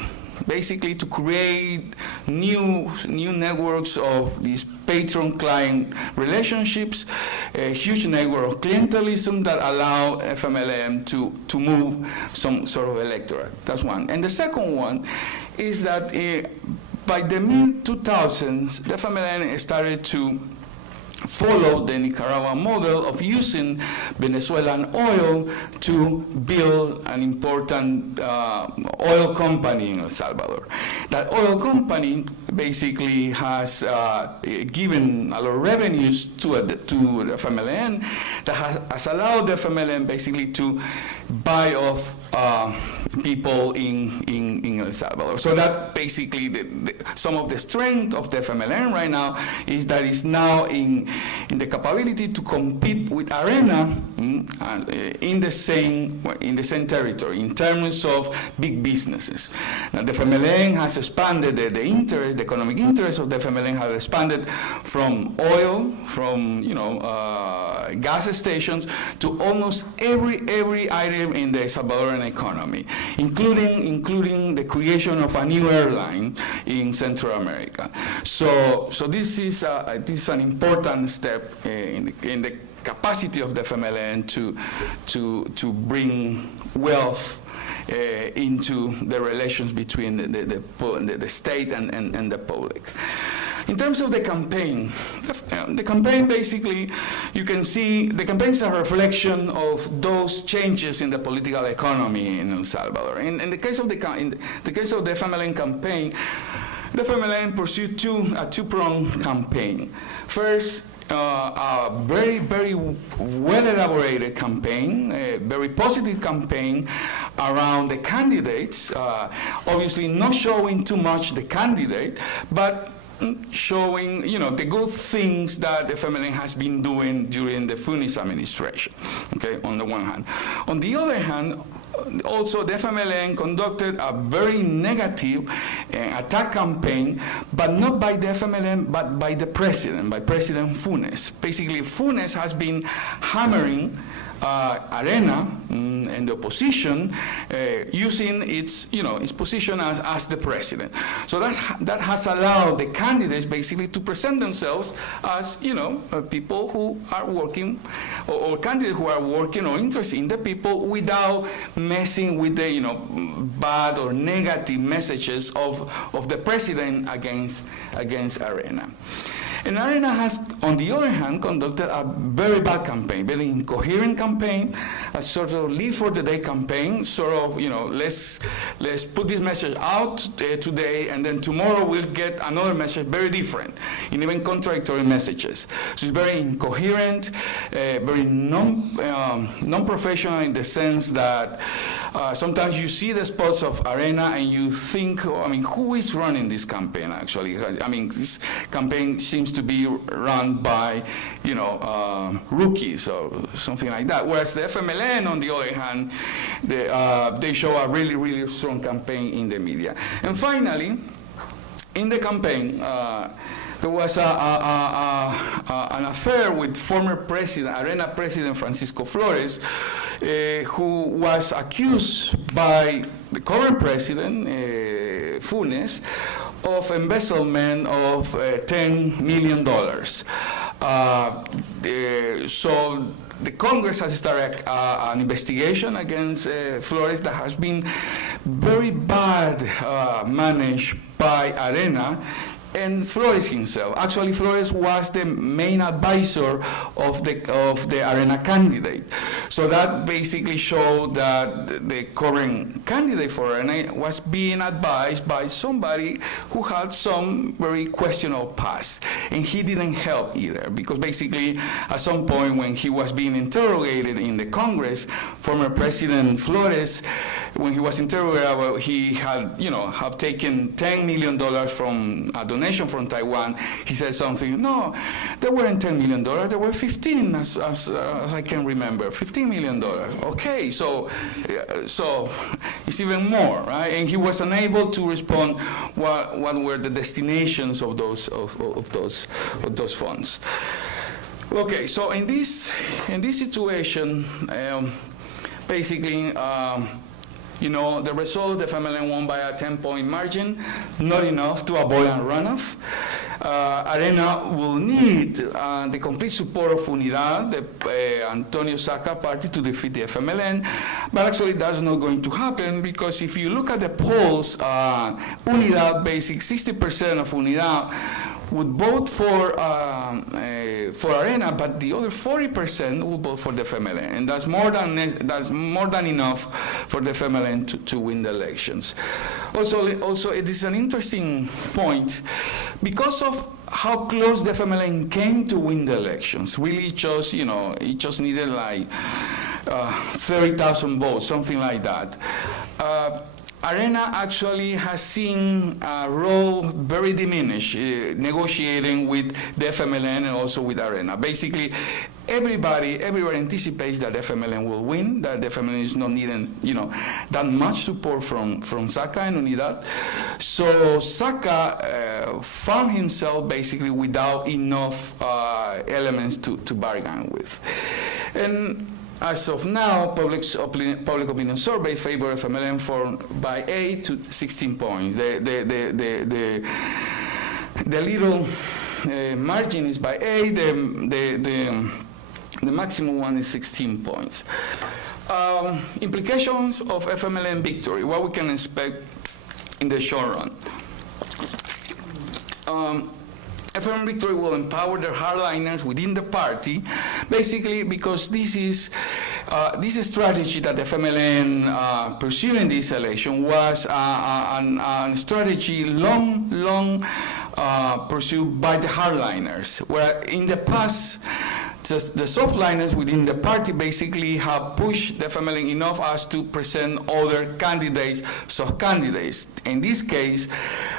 Basically, to create new networks of these patron-client relationships, a huge network of clientelism that allow FMLN to move some sort of electorate. That's one. And the second one is that by the mid-2000s, the FMLN started to follow the Nicaraguan model of using Venezuelan oil to build an important oil company in El Salvador. That oil company basically has given a lot of revenues to the FMLN that has allowed the FMLN basically to buy off people in El Salvador. So that basically some of the strength of the FMLN right now is that it's now in the capability to compete with Arena in the same territory in terms of big businesses. Now the FMLN has expanded the economic interest of the FMLN has expanded from oil, from gas stations to almost every item in the Salvadoran economy, including the creation of a new airline in Central America. So this is an important step in the capacity of the FMLN to bring wealth into the relations between the state and the public. In terms of the campaign basically, you can see the campaign is a reflection of those changes in the political economy in El Salvador. In the case of the FMLN campaign, the FMLN pursued a two-pronged campaign. First, a very, very well-elaborated campaign, a very positive campaign around the candidates, obviously not showing too much the candidate, but showing, the good things that the FMLN has been doing during the Funes administration, okay, on the one hand. On the other hand, also the FMLN conducted a very negative attack campaign, but not by the FMLN, but by President Funes. Basically, Funes has been hammering Arena and the opposition using its position as the president. So that has allowed the candidates basically to present themselves as people who are working or candidates who are working or interested in the people without messing with the bad or negative messages of the president against Arena. And Arena has, on the other hand, conducted a very bad campaign, very incoherent campaign, a sort of live for the day campaign, sort of, let's put this message out today, and then tomorrow we'll get another message very different, and even contradictory messages. So it's very incoherent, very non-professional in the sense that sometimes you see the spots of Arena and you think, who is running this campaign actually? This campaign seems to be run by, rookies or something like that. Whereas the FMLN, on the other hand, they show a really, really strong campaign in the media. And finally, in the campaign, there was an affair with former Arena President Francisco Flores, who was accused by the current president, Funes, of embezzlement of $10 million. So the Congress has started an investigation against Flores that has been very bad managed by Arena and Flores himself. Actually, Flores was the main advisor of the Arena candidate. So that basically showed that the current candidate for Arena was being advised by somebody who had some very questionable past. And he didn't help either, because basically at some point when he was being interrogated in the Congress, former President Flores, when he was interrogated, he had, have taken $10 million from a donation from Taiwan. He said something, no, there weren't $10 million, there were 15, as I can remember, $15 million. Okay, so it's even more, right? And he was unable to respond what were the destinations of those funds. Okay, so in this situation, basically, the result, the FMLN won by a 10-point margin, not enough to avoid a runoff. Arena will need the complete support of Unidad, the Antonio Saca party, to defeat the FMLN, but actually that's not going to happen, because if you look at the polls, Unidad, basically 60% of Unidad would vote for Arena, but the other 40% will vote for the FMLN, and that's more than enough for the FMLN to win the elections. Also, it is an interesting point because of how close the FMLN came to win the elections. Really, it just needed like 30,000 votes, something like that. Arena actually has seen a role very diminished negotiating with the FMLN and also with Arena. Basically, everybody anticipates that the FMLN will win, that the FMLN is not needing, that much support from Saca and Unidad. So Saca found himself basically without enough elements to bargain with. And as of now, public opinion survey favor FMLN by 8 to 16 points. The little margin is by 8. The maximum one is 16 points. Implications of FMLN victory. What we can expect in the short run. FMLN victory will empower the hardliners within the party, basically because this is a strategy that the FMLN pursued in this election was a strategy long pursued by the hardliners, where in the past the softliners within the party basically have pushed the FMLN enough as to present other candidates, sub-candidates. In this case,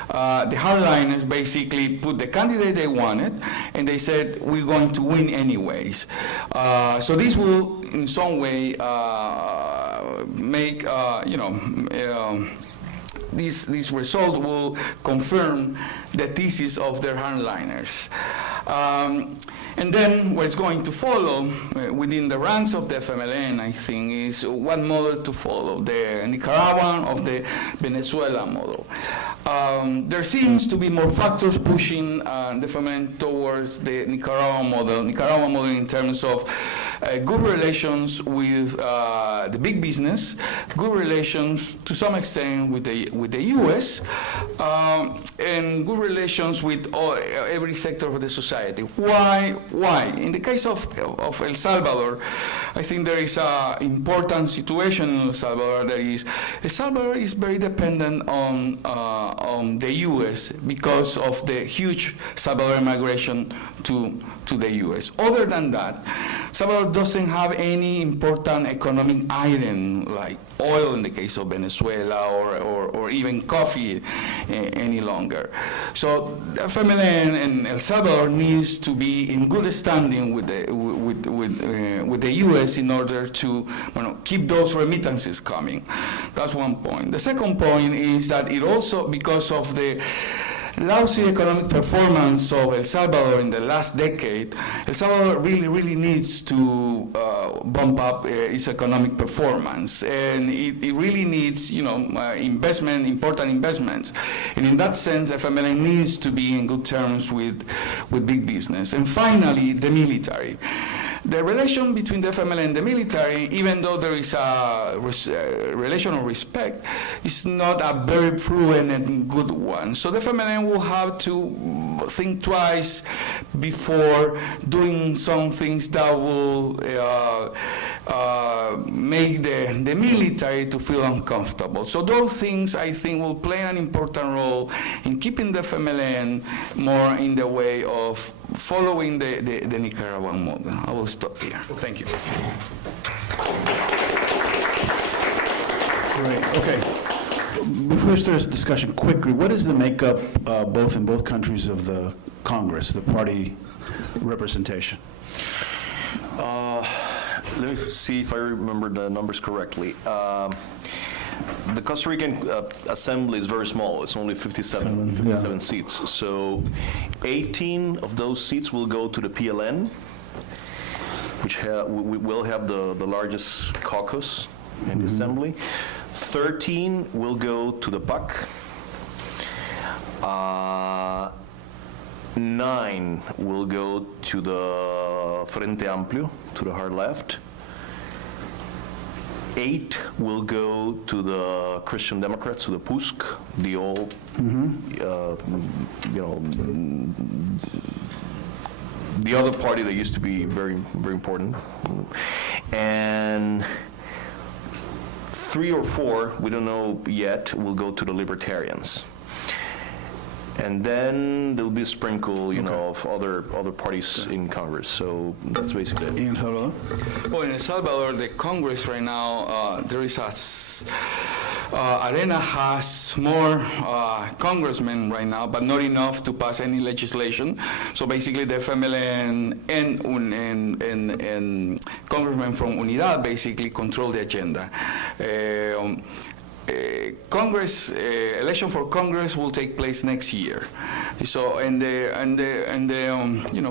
the hardliners basically put the candidate they wanted, and they said, we're going to win anyways. So this will, in some way, make, this result will confirm the thesis of the hardliners. And then what's going to follow within the ranks of the FMLN, I think, is what model to follow, the Nicaraguan or the Venezuela model. There seems to be more factors pushing the FMLN towards the Nicaraguan model in terms of good relations with the big business, good relations to some extent with the U.S., and good relations with every sector of the society. Why? In the case of El Salvador, I think there is an important situation in El Salvador. El Salvador is very dependent on the U.S. because of the huge Salvadoran migration to the U.S. Other than that, Salvador doesn't have any important economic item like oil in the case of Venezuela or even coffee any longer. So the FMLN and El Salvador needs to be in good standing with the U.S. in order to keep those remittances coming. That's one point. The second point is that it also, because of the lousy economic performance of El Salvador in the last decade, El Salvador really needs to bump up its economic performance, and it really needs, important investments. And in that sense, FMLN needs to be in good terms with big business. And finally, the military. The relation between the FMLN and the military, even though there is a relation of respect, is not a very fluent and good one. So the FMLN will have to think twice before doing some things that will make the military to feel uncomfortable. So those things, I think, will play an important role in keeping the FMLN more in the way of following the Nicaraguan model. I will stop here. Thank you. Great, okay. Before we start this discussion, quickly, what is the makeup, in both countries, of the Congress, the party representation? Let me see if I remember the numbers correctly. The Costa Rican assembly is very small. It's only 57 seats. So 18 of those seats will go to the PLN, which we will have the largest caucus in the assembly. 13 will go to the PAC. 9 will go to the Frente Amplio, to the hard left. 8 will go to the Christian Democrats, to the PUSC, the old, the other party that used to be very, very important. And 3 or 4, we don't know yet, will go to the Libertarians. And then there'll be a sprinkle, of other parties in Congress. So that's basically it. In El Salvador? Well, in El Salvador, the Congress right now, there is Arena has more congressmen right now, but not enough to pass any legislation. So basically, the FMLN and congressmen from Unidad basically control the agenda. Congress election for Congress will take place next year. So and the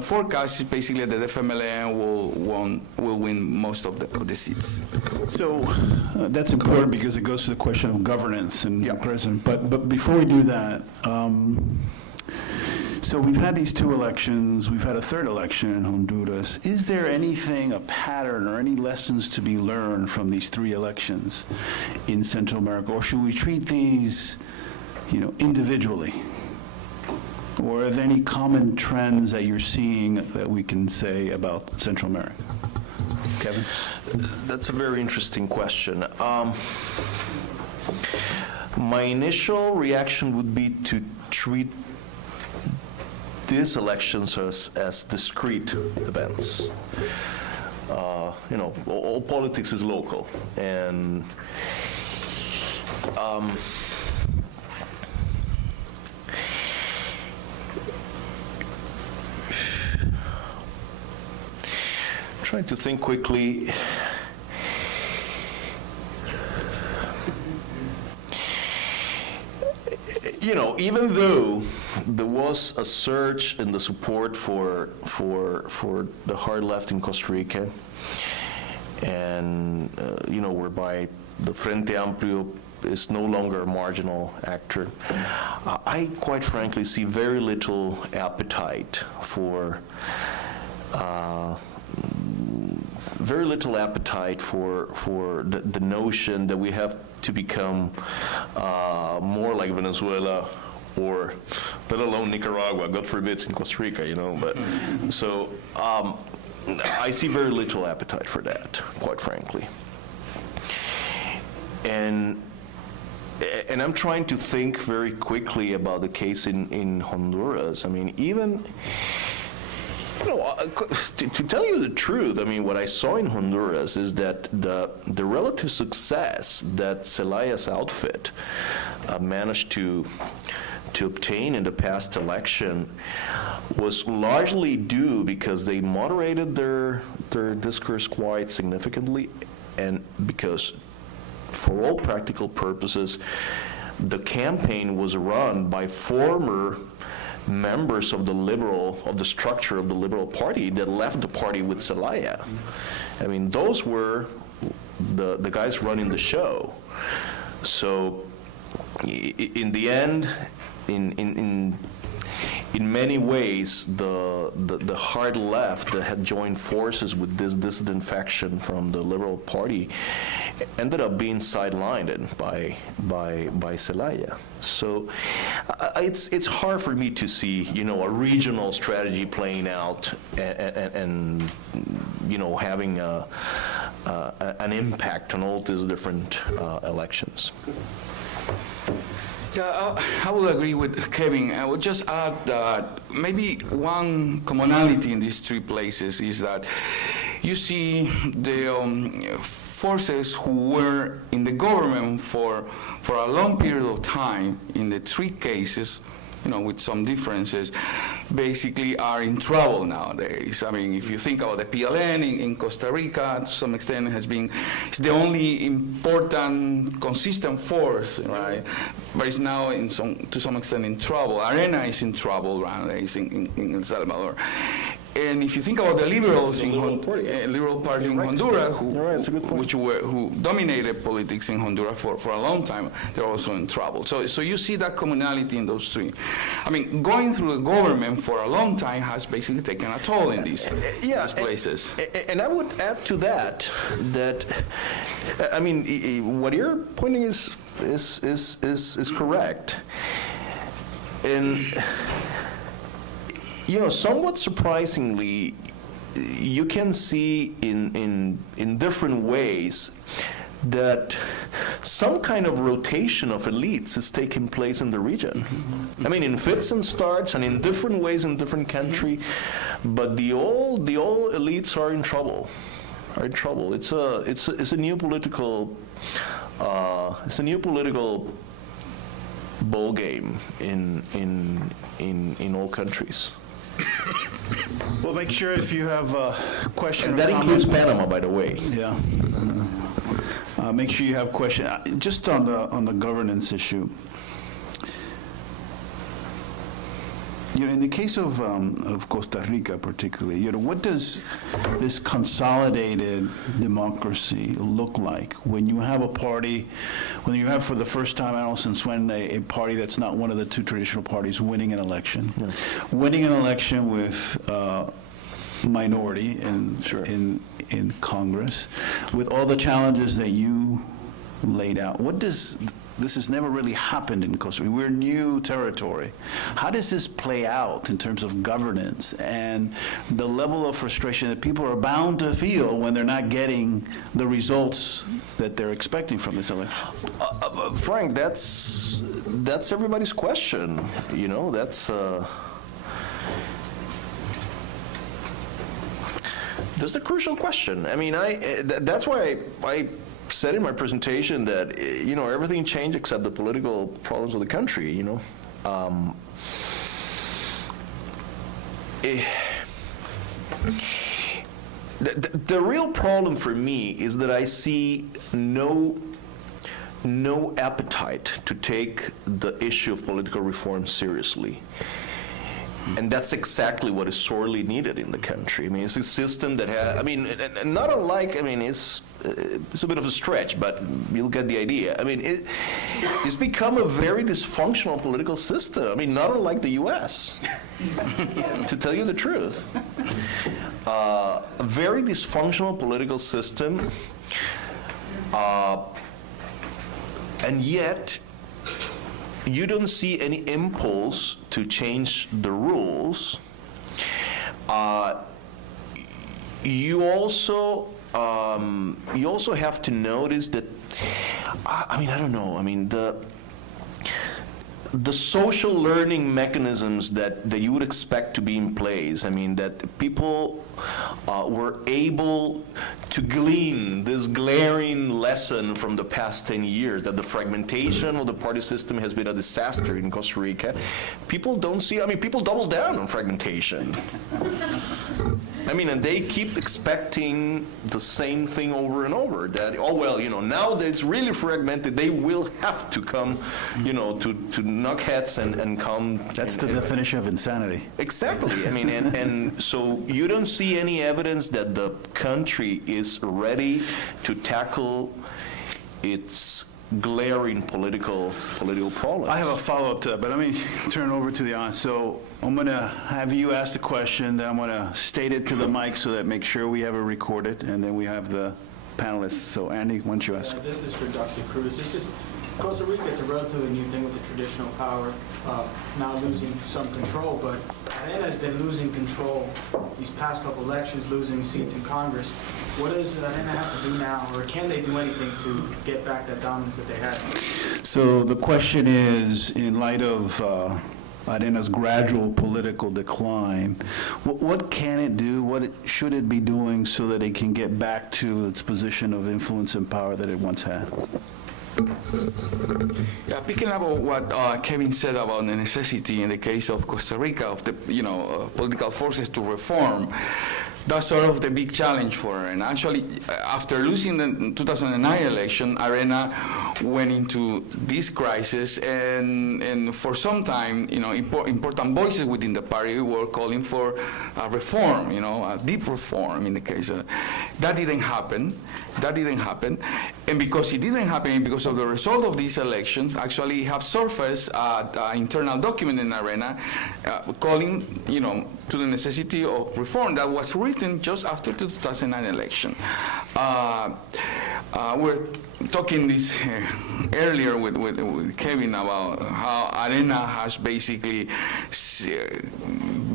forecast is basically that the FMLN will win most of the seats. So that's important because it goes to the question of governance and president. But before we do that, so we've had these 2 elections. We've had a 3rd election in Honduras. Is there anything, a pattern, or any lessons to be learned from these 3 elections in Central America, or should we treat these, individually? Or are there any common trends that you're seeing that we can say about Central America? Kevin? That's a very interesting question. My initial reaction would be to treat these elections as discrete events. All politics is local, and trying to think quickly. Even though there was a surge in the support for the hard left in Costa Rica, and whereby the Frente Amplio is no longer a marginal actor, I quite frankly see very little appetite for the notion that we have to become more like Venezuela, or let alone Nicaragua, God forbid it's in Costa Rica, But so I see very little appetite for that, quite frankly. And I'm trying to think very quickly about the case in Honduras. I mean, even. To tell you the truth, what I saw in Honduras is that the relative success that Zelaya's outfit managed to obtain in the past election was largely due because they moderated their discourse quite significantly, and because, for all practical purposes, the campaign was run by former members of the structure of the Liberal Party that left the party with Zelaya. I mean, those were the guys running the show. So in the end, in many ways, the hard left that had joined forces with this dissident faction from the Liberal Party ended up being sidelined by Zelaya. So it's hard for me to see, a regional strategy playing out and having an impact on all these different elections. Yeah, I will agree with Kevin. I would just add that maybe one commonality in these three places is that you see the forces who were in the government for a long period of time in the three cases, with some differences, basically are in trouble nowadays. I mean, if you think about the PLN in Costa Rica, to some extent it's the only important, consistent force, right? But it's now to some extent in trouble. Arena is in trouble nowadays in El Salvador. And if you think about the liberals Liberal Party in Honduras, who dominated politics in Honduras for a long time, they're also in trouble. So you see that commonality in those three. I mean, going through the government for a long time has basically taken a toll in these places. And I would add to that I mean, what you're pointing is correct. And somewhat surprisingly, you can see in different ways that some kind of rotation of elites is taking place in the region. I mean, in fits and starts and in different ways in different countries, but the old elites are in trouble. It's a new political ball game in all countries. Well, make sure if you have a question And that includes Panama, by the way. Yeah. Make sure you have question. Just on the governance issue. In the case of Costa Rica particularly, what does this consolidated democracy look like when you have a party, when you have for the first time, I don't know since when, a party that's not one of the two traditional parties winning an election, winning an election with minority in Congress, with all the challenges that you laid out. This has never really happened in Costa Rica. We're new territory. How does this play out in terms of governance and the level of frustration that people are bound to feel when they're not getting the results that they're expecting from this election? Frank, that's everybody's question. That's a crucial question. I mean, that's why I said in my presentation that everything changed except the political problems of the country. The real problem for me is that I see no appetite to take the issue of political reform seriously. And that's exactly what is sorely needed in the country. I mean, it's a system that has, not unlike, it's a bit of a stretch, but you'll get the idea. I mean, it's become a very dysfunctional political system. Not unlike the U.S., to tell you the truth. A very dysfunctional political system, and yet you don't see any impulse to change the rules. You also have to notice that, I don't know, the social learning mechanisms that you would expect to be in place, that people were able to glean this glaring lesson from the past 10 years, that the fragmentation of the party system has been a disaster in Costa Rica. People don't see, people double down on fragmentation. I mean, and they keep expecting the same thing over and over, that, oh, well, now that it's really fragmented, they will have to come, to knock heads and come. That's the definition of insanity. Exactly. I mean, and so you don't see any evidence that the country is ready to tackle its glaring political problems. I have a follow-up to that, but let me turn over to the audience. So I'm going to have you ask the question, then I'm going to state it to the mic so that make sure we have it recorded, and then we have the panelists. So Andy, why don't you ask? This is for Dr. Cruz. This is Costa Rica. It's a relatively new thing with the traditional power now losing some control, but Arena has been losing control these past couple elections, losing seats in Congress. What does Arena have to do now, or can they do anything to get back that dominance that they had? So the question is, in light of Arena's gradual political decline, what can it do, should it be doing so that it can get back to its position of influence and power that it once had? Yeah, picking up on what Kevin said about the necessity in the case of Costa Rica of the political forces to reform, that's sort of the big challenge for her. And actually, after losing the 2009 election, Arena went into this crisis, and for some time, important voices within the party were calling for a reform, a deep reform in the case. That didn't happen. And because it didn't happen, because of the result of these elections, actually have surfaced an internal document in Arena calling, to the necessity of reform that was written just after the 2009 election. We're talking this earlier with Kevin about how Arena has basically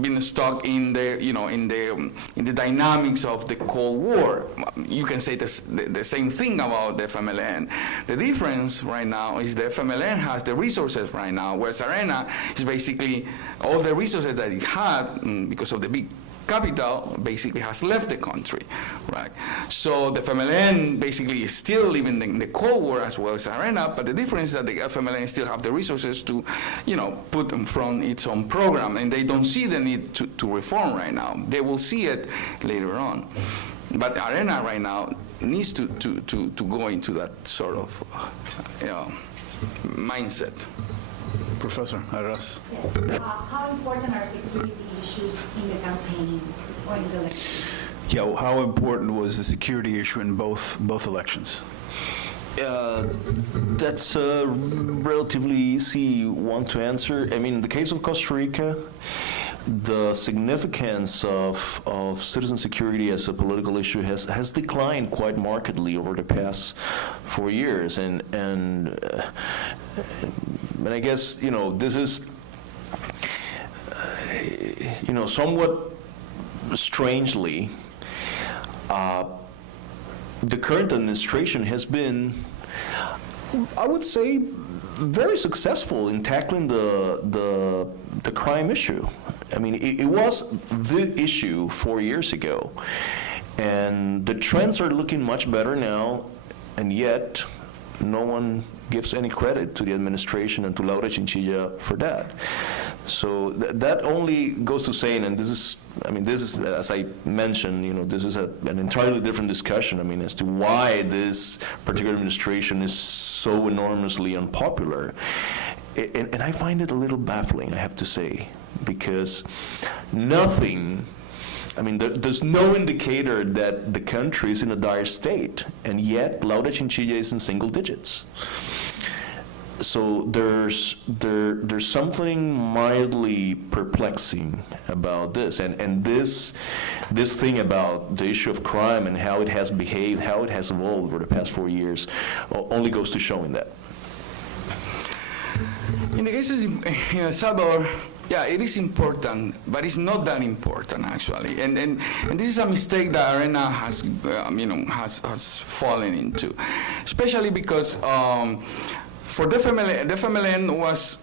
been stuck in the dynamics of the Cold War. You can say the same thing about the FMLN. The difference right now is the FMLN has the resources right now, whereas Arena is basically all the resources that it had because of the big capital basically has left the country, right? So the FMLN basically is still living in the Cold War as well as Arena, but the difference is that the FMLN still have the resources to, put in front its own program, and they don't see the need to reform right now. They will see it later on. But Arena right now needs to go into that sort of, mindset. Professor Arras. Yes. How important are security issues in the campaigns or in the elections? Yeah, how important was the security issue in both elections? That's a relatively easy one to answer. I mean, in the case of Costa Rica, the significance of citizen security as a political issue has declined quite markedly over the past 4 years, and I guess this is somewhat strangely the current administration has been, I would say, very successful in tackling the crime issue. I mean, it was the issue 4 years ago, and the trends are looking much better now, and yet no one gives any credit to the administration and to Laura Chinchilla for that. So that only goes to saying, and this is, as I mentioned, this is an entirely different discussion, as to why this particular administration is so enormously unpopular. And I find it a little baffling, I have to say, because nothing, there's no indicator that the country is in a dire state, and yet Laura Chinchilla is in single digits. So there's something mildly perplexing about this, and this thing about the issue of crime and how it has behaved, how it has evolved over the past 4 years, only goes to showing that. In the cases in El Salvador, yeah, it is important, but it's not that important actually, and this is a mistake that Arena has fallen into, especially because. For the FMLN was,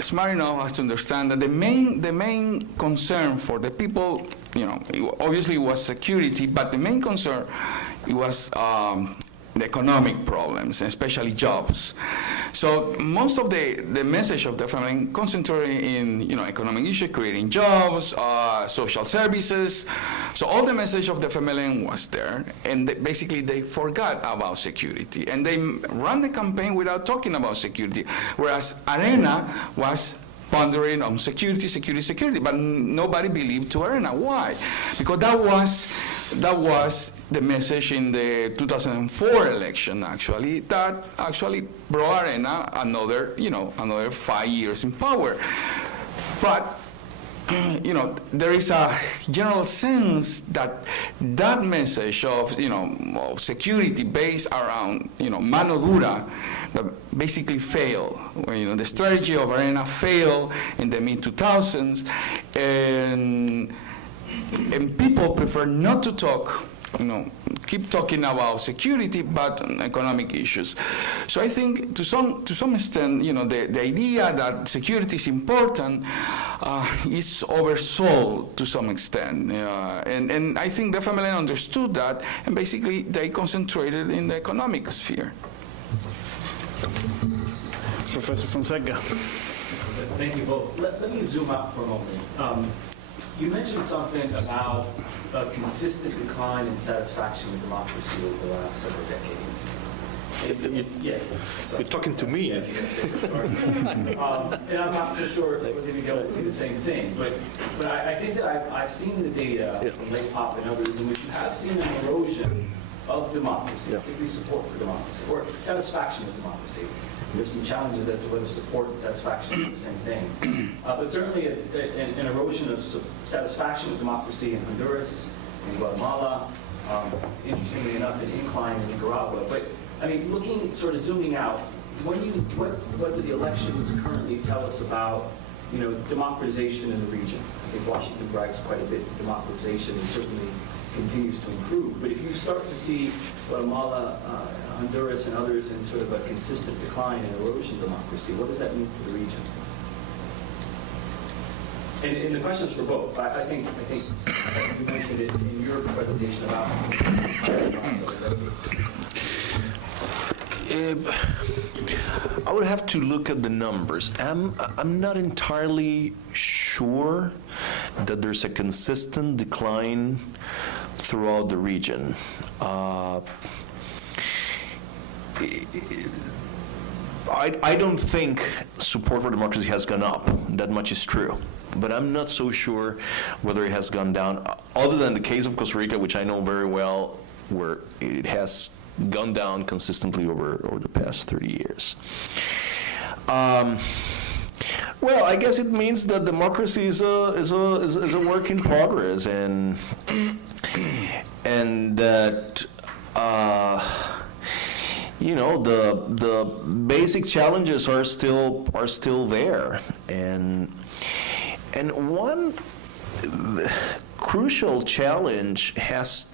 smart enough to understand that the main concern for the people, obviously was security, but the main concern it was the economic problems, especially jobs. So most of the message of the FMLN concentrated in economic issues, creating jobs, social services. So all the message of the FMLN was there, and basically they forgot about security, and they ran the campaign without talking about security, whereas Arena was pondering on security, but nobody believed to Arena. Why? Because that was the message in the 2004 election, actually, that actually brought Arena another 5 years in power. But there is a general sense that that message of of security based around mano dura that basically failed. The strategy of Arena failed in the mid 2000s, and people prefer not to talk. Keep talking about security, but economic issues. So I think to some extent, the idea that security is important is oversold to some extent, and I think the FMLN understood that, and basically they concentrated in the economic sphere. Professor Fonseca. Thank you both. Let me zoom out for a moment. You mentioned something about a consistent decline in satisfaction with democracy over the last several decades. Yes. You're talking to me. And I'm not so sure if anybody else see the same thing, but I think that I've seen the data from Lake Pop and others in which you have seen an erosion of democracy, particularly support for democracy, or satisfaction with democracy. There's some challenges as to whether support and satisfaction are the same thing. But certainly an erosion of satisfaction with democracy in Honduras, in Guatemala, interestingly enough, an incline in Nicaragua. But I mean, looking, sort of zooming out, what do the elections currently tell us about, democratization in the region? I think Washington brags quite a bit democratization and certainly continues to improve. But if you start to see Guatemala, Honduras, and others in sort of a consistent decline and erosion of democracy, what does that mean for the region? And the question is for both. I think you mentioned it in your presentation about. I would have to look at the numbers. I'm not entirely sure that there's a consistent decline throughout the region. I don't think support for democracy has gone up. That much is true. But I'm not so sure whether it has gone down, other than the case of Costa Rica, which I know very well, where it has gone down consistently over the past 30 years. Well, I guess it means that democracy is a work in progress, and that the basic challenges are still there, and one crucial challenge has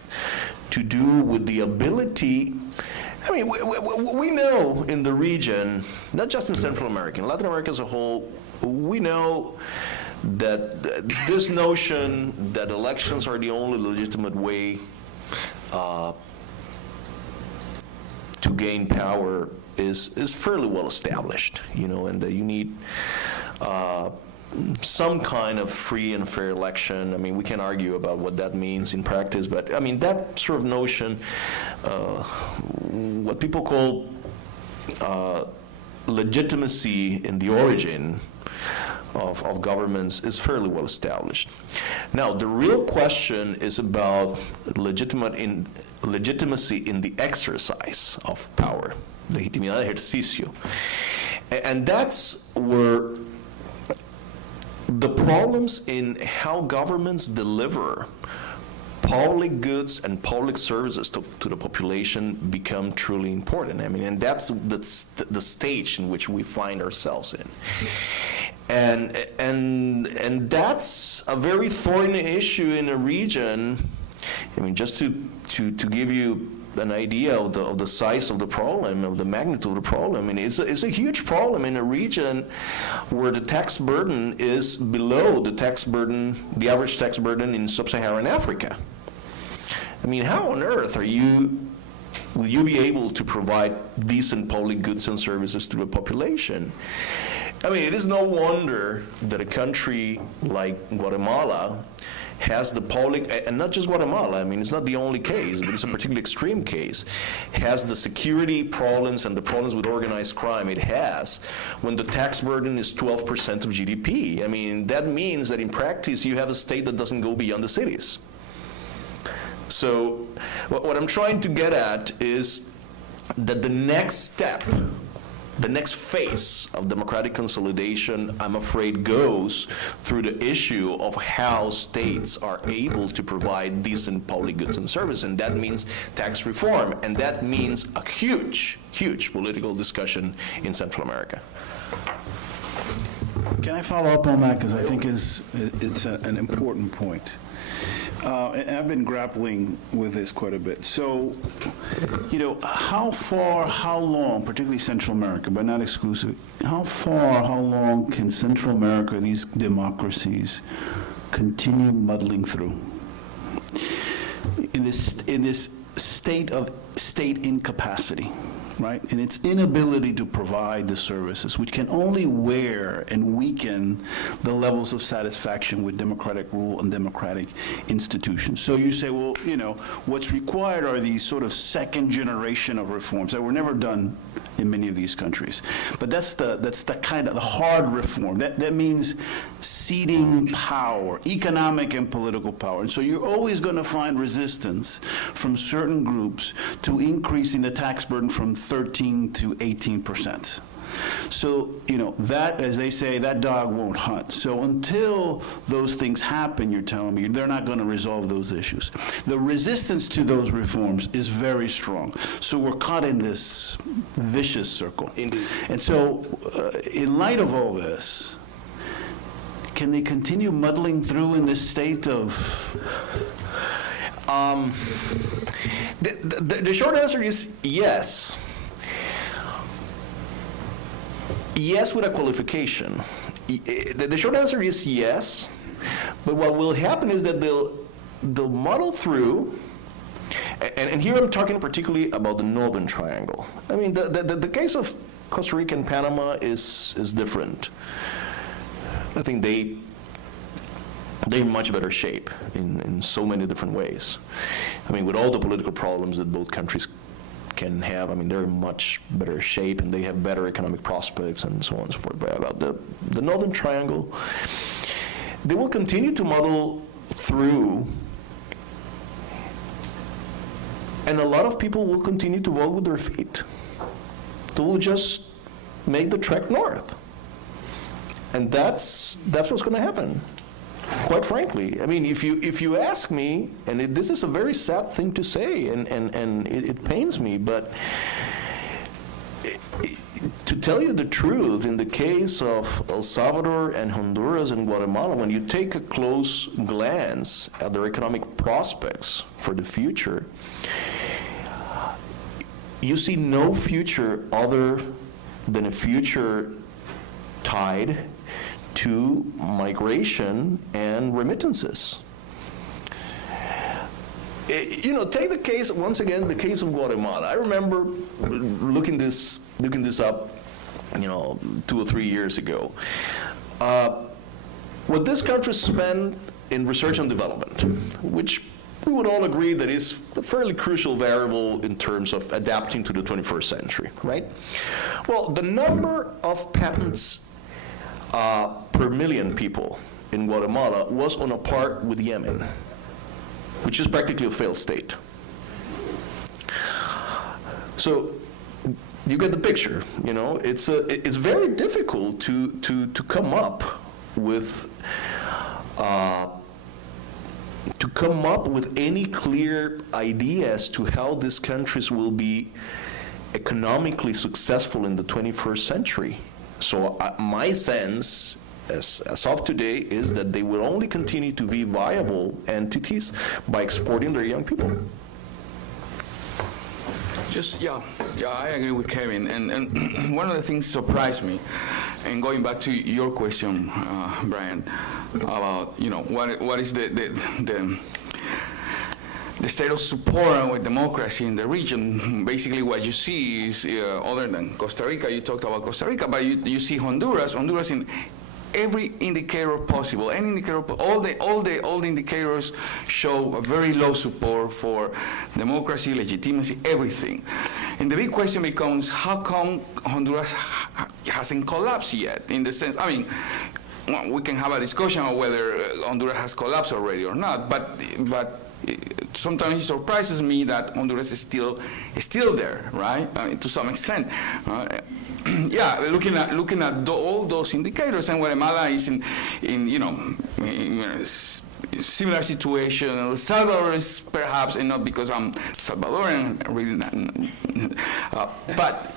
to do with the ability. I mean, we know in the region, not just in Central America, in Latin America as a whole, we know that this notion that elections are the only legitimate way to gain power is fairly well established, and that you need some kind of free and fair election. I mean, we can argue about what that means in practice, but I mean, that sort of notion, what people call legitimacy in the origin of governments is fairly well established. Now, the real question is about legitimacy in the exercise of power, legitimidad de ejercicio. And that's where the problems in how governments deliver public goods and public services to the population become truly important. I mean, and that's the stage in which we find ourselves in. And that's a very thorny issue in a region. I mean, just to give you an idea of the size of the problem, of the magnitude of the problem. I mean, it's a huge problem in a region where the tax burden is below the average tax burden in sub-Saharan Africa. I mean, how on earth are you will you be able to provide decent public goods and services to the population? I mean, it is no wonder that a country like Guatemala has the public, and not just Guatemala, I mean, it's not the only case, but it's a particularly extreme case, has the security problems and the problems with organized crime it has when the tax burden is 12% of GDP. I mean, that means that in practice, you have a state that doesn't go beyond the cities. So what I'm trying to get at is that the next step, the next phase of democratic consolidation, I'm afraid, goes through the issue of how states are able to provide decent public goods and services, and that means tax reform, and that means a huge, huge political discussion in Central America. Can I follow up on that? Because I think it's an important point. And I've been grappling with this quite a bit. So, you know, how far, how long, particularly Central America, but not exclusive, how far, how long can Central America, these democracies, continue muddling through in this state of state incapacity? Right? And its inability to provide the services, which can only wear and weaken the levels of satisfaction with democratic rule and democratic institutions. So you say, well, you know, what's required are these sort of second generation of reforms that were never done in many of these countries. But that's the kind of the hard reform. That means ceding power, economic and political power. And so you're always going to find resistance from certain groups to increasing the tax burden from 13 to 18%. So, you know, that, as they say, that dog won't hunt. So until those things happen, you're telling me, they're not going to resolve those issues. The resistance to those reforms is very strong. So we're caught in this vicious circle. Indeed. And so, in light of all this, can they continue muddling through in this state of... The short answer is yes. Yes, with a qualification. The short answer is yes, but what will happen is that they'll muddle through, and here I'm talking particularly about the Northern Triangle. I mean, the case of Costa Rica and Panama is different. I think they're in much better shape in so many different ways. I mean, with all the political problems that both countries can have, I mean, they're in much better shape and they have better economic prospects and so on and so forth. But about the Northern Triangle, they will continue to muddle through, and a lot of people will continue to vote with their feet. They will just make the trek north. And that's what's going to happen. Quite frankly, I mean, if you ask me, and this is a very sad thing to say, and it pains me, but to tell you the truth, in the case of El Salvador and Honduras and Guatemala, when you take a close glance at their economic prospects for the future, you see no future other than a future tied to migration and remittances. You know, take the case, once again, the case of Guatemala. I remember looking this up, you know, 2 or 3 years ago. What this country spent in research and development, which we would all agree that is a fairly crucial variable in terms of adapting to the 21st century, right? Well, the number of patents per million people in Guatemala was on a par with Yemen, which is practically a failed state. So you get the picture, you know. It's very difficult to come up with any clear idea as to how these countries will be economically successful in the 21st century. So my sense, as of today, is that they will only continue to be viable entities by exporting their young people. I agree with Kevin. And one of the things surprised me, and going back to your question, Brian, about, you know, what is the the state of support with democracy in the region. Basically, what you see is, other than Costa Rica, you talked about Costa Rica, but you see Honduras in every indicator possible, any indicator, all the indicators show a very low support for democracy, legitimacy, everything. And the big question becomes, how come Honduras hasn't collapsed yet? In the sense, I mean, well, we can have a discussion on whether Honduras has collapsed already or not, but sometimes it surprises me that Honduras is still there, right? To some extent. Yeah, looking at all those indicators, and Guatemala is in similar situation. El Salvador is perhaps, and not because I'm Salvadorian, really not, but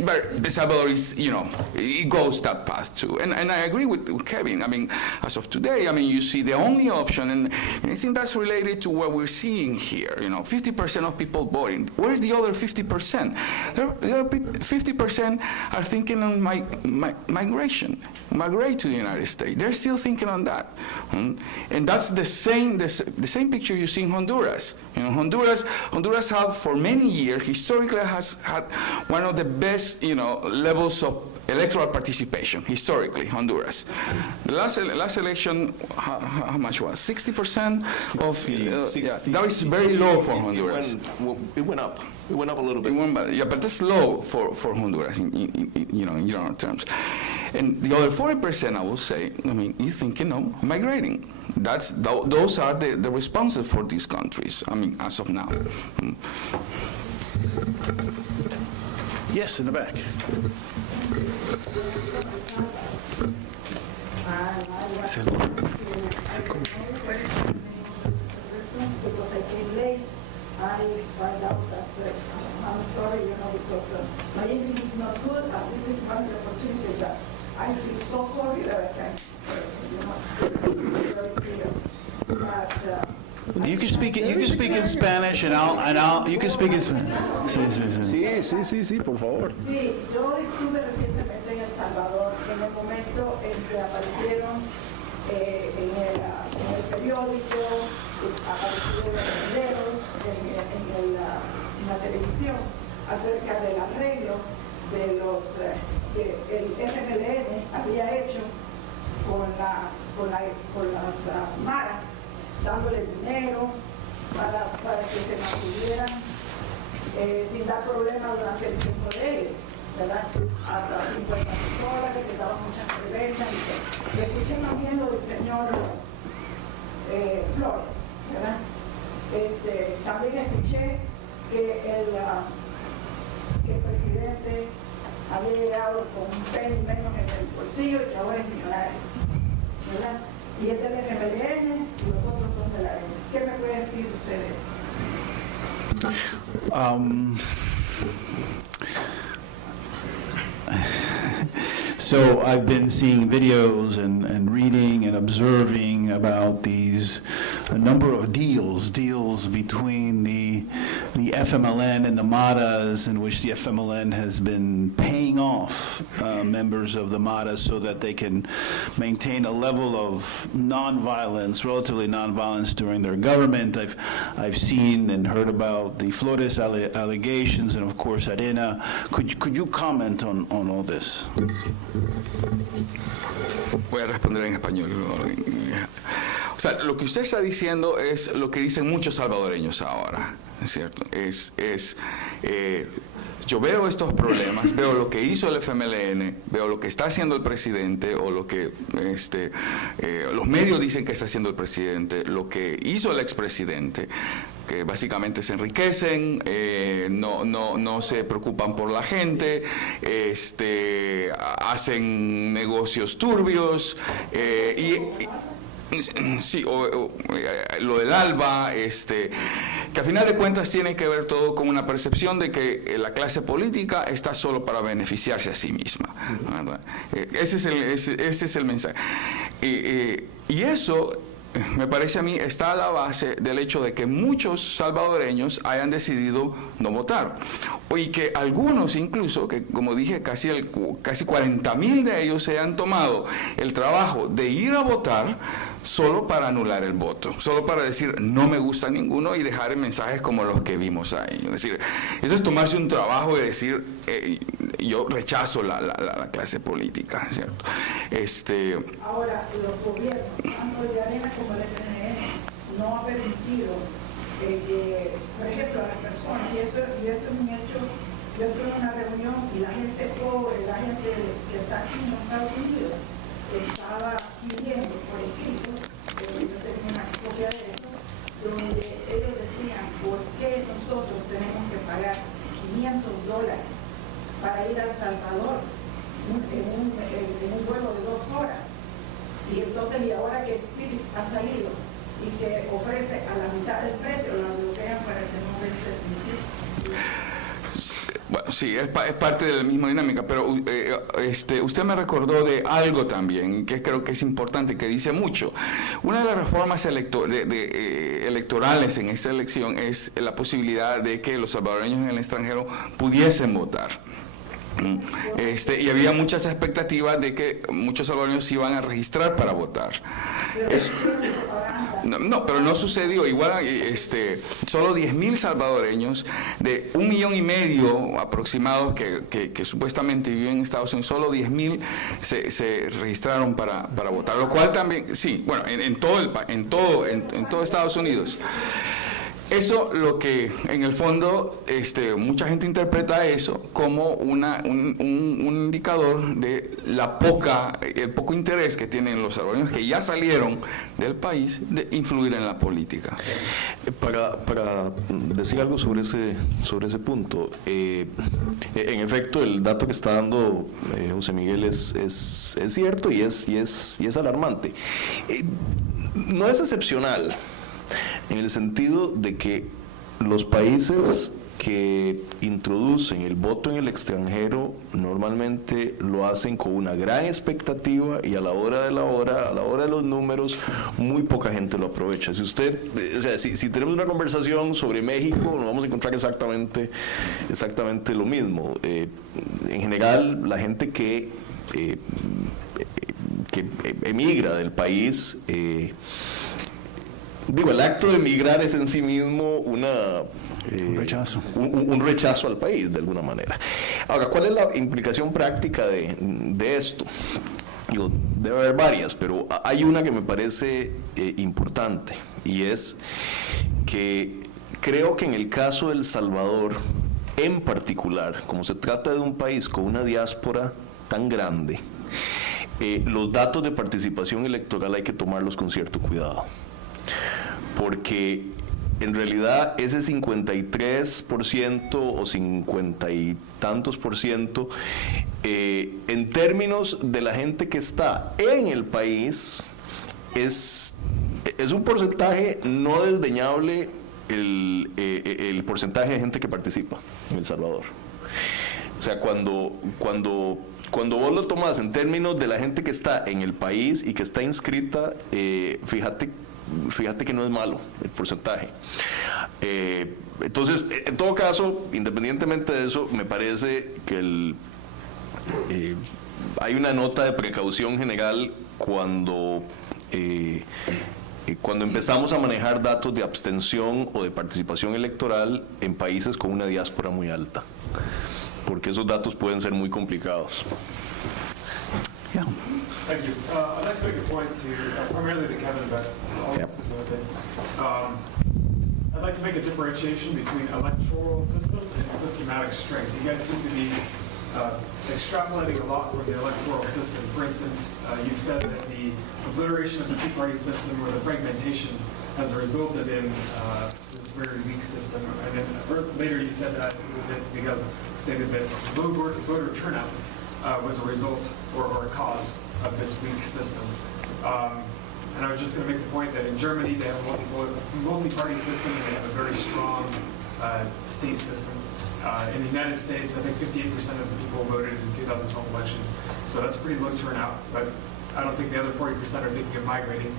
El Salvador is, it goes that path too. And I agree with Kevin. I mean, as of today, I mean, you see the only option, and I think that's related to what we're seeing here. 50% of people voting. Where's the other 50%? The other 50% are thinking on migration, migrate to the United States. They're still thinking on that. And that's the same picture you see in Honduras. Honduras have for many years, historically has had one of the best, levels of electoral participation, historically, Honduras. The last election, how much was? 60% of, that was very low for Honduras. It went up. It went up a little bit. But that's low for Honduras in general terms. And the other 40%, I will say, I mean, you think, migrating. Those are the responses for these countries, I mean, as of now. Yes, in the back. Because I came late, I find out that I'm sorry, because my English is not good, and this is one of the opportunities that I feel so sorry that I can't, very clear. But You can speak in Spanish, and you can speak in Spanish. Sí, por favor. sí, yo estuve recientemente en El Salvador, en el momento en que aparecieron en el periódico, aparecieron en los videos, en la televisión, acerca del arreglo de los que el FMLN había hecho con las maras, dándole dinero para que se mantuvieran sin dar problemas durante el tiempo de ellos, ¿verdad? Hasta 50 horas, que te daban muchas preventas y todo. Y escuché también lo del señor Flores, ¿verdad? También escuché que el presidente había llegado con un penny menos en el bolsillo y que ahora es millonario, ¿verdad? Y es del FMLN y los otros son de la N. ¿Qué me puede decir ustedes? So I've been seeing videos and reading and observing about a number of deals between the FMLN and the MARAs, in which the FMLN has been paying off members of the MARAs so that they can maintain a level of nonviolence, relatively nonviolence during their government. I've seen and heard about the Flores allegations and, of course, Arena. Could you comment on all this? Voy a responder en español. O sea, lo que usted está diciendo es lo que dicen muchos salvadoreños ahora, ¿es cierto? Yo veo estos problemas, veo lo que hizo el FMLN, veo lo que está haciendo el presidente, o lo que los medios dicen que está haciendo el presidente, lo que hizo el expresidente, que básicamente se enriquecen, no se preocupan por la gente, hacen negocios turbios, sí, lo del ALBA, que a final de cuentas tiene que ver todo con una percepción de que la clase política está solo para beneficiarse a sí misma, ¿verdad? Ese es el mensaje. Y eso, me parece a mí, está a la base del hecho de que muchos salvadoreños hayan decidido no votar. Y que algunos incluso, que como dije, casi 40,000 de ellos se han tomado el trabajo de ir a votar solo para anular el voto, solo para decir no me gusta ninguno y dejar mensajes como los que vimos ahí. Es decir, eso es tomarse un trabajo y decir yo rechazo la clase política, ¿cierto? Ahora, los gobiernos, tanto de Arena como el FNN, no ha permitido que, por ejemplo, a las personas, y esto es un hecho. Yo estuve en una reunión y la gente pobre, la gente que está aquí en los Estados Unidos, estaba pidiendo por escrito, yo tengo una copia de eso, donde ellos decían, ¿por qué nosotros tenemos que pagar $500 para ir a El Salvador en un vuelo de 2 horas? Y entonces, y ahora que Spirit ha salido y que ofrece a la mitad del precio, la bloquean para que no den servicio. Bueno, sí, es parte de la misma dinámica, pero usted me recordó de algo también, que creo que es importante, que dice mucho. Una de las reformas electorales en esta elección es la posibilidad de que los salvadoreños en el extranjero pudiesen votar. Y había muchas expectativas de que muchos salvadoreños se iban a registrar para votar. No, pero no sucedió. Igual, solo 10.000 salvadoreños de 1,5 millones aproximados que supuestamente viven en Estados Unidos, solo 10.000 se registraron para votar, lo cual también, sí, bueno, en todo Estados Unidos. Eso lo que en el fondo mucha gente interpreta eso como un indicador de el poco interés que tienen los salvadoreños que ya salieron del país de influir en la política. Para decir algo sobre ese punto, en efecto el dato que está dando José Miguel es cierto y es alarmante. No es excepcional, en el sentido de que los países que introducen el voto en el extranjero normalmente lo hacen con una gran expectativa y a la hora de los números, muy poca gente lo aprovecha. Si usted, si tenemos una conversación sobre México, nos vamos a encontrar exactamente lo mismo. En general, la gente que emigra del país, el acto de emigrar es en sí mismo un rechazo al país, de alguna manera. Ahora, ¿cuál es la implicación práctica de esto? Debe haber varias, pero hay una que me parece importante, y es que creo que en el caso de El Salvador, en particular, como se trata de un país con una diáspora tan grande, los datos de participación electoral hay que tomarlos con cierto cuidado. Porque en realidad ese 53% o 50 y tantos %, en términos de la gente que está en el país, es un porcentaje no desdeñable el porcentaje de gente que participa en El Salvador. O sea, cuando vos lo tomas en términos de la gente que está en el país y que está inscrita, fíjate que no es malo el porcentaje. Entonces, en todo caso, independientemente de eso, me parece que hay una nota de precaución general cuando empezamos a manejar datos de abstención o de participación electoral en países con una diáspora muy alta, porque esos datos pueden ser muy complicados. Yeah. Thank you. I'd like to make a point primarily to Kevin about all this. I'd like to make a differentiation between electoral system and systematic strength. You guys seem to be extrapolating a lot from the electoral system. For instance, you've said that the obliteration of the two-party system or the fragmentation has resulted in this very weak system. And then later you said that it was because stated that voter turnout was a result or a cause of this weak system. And I was just going to make the point that in Germany they have a multi-party system and they have a very strong state system. In the United States, I think 58% of the people voted in the 2012 election. So that's a pretty low turnout, but I don't think the other 40% are thinking of migrating.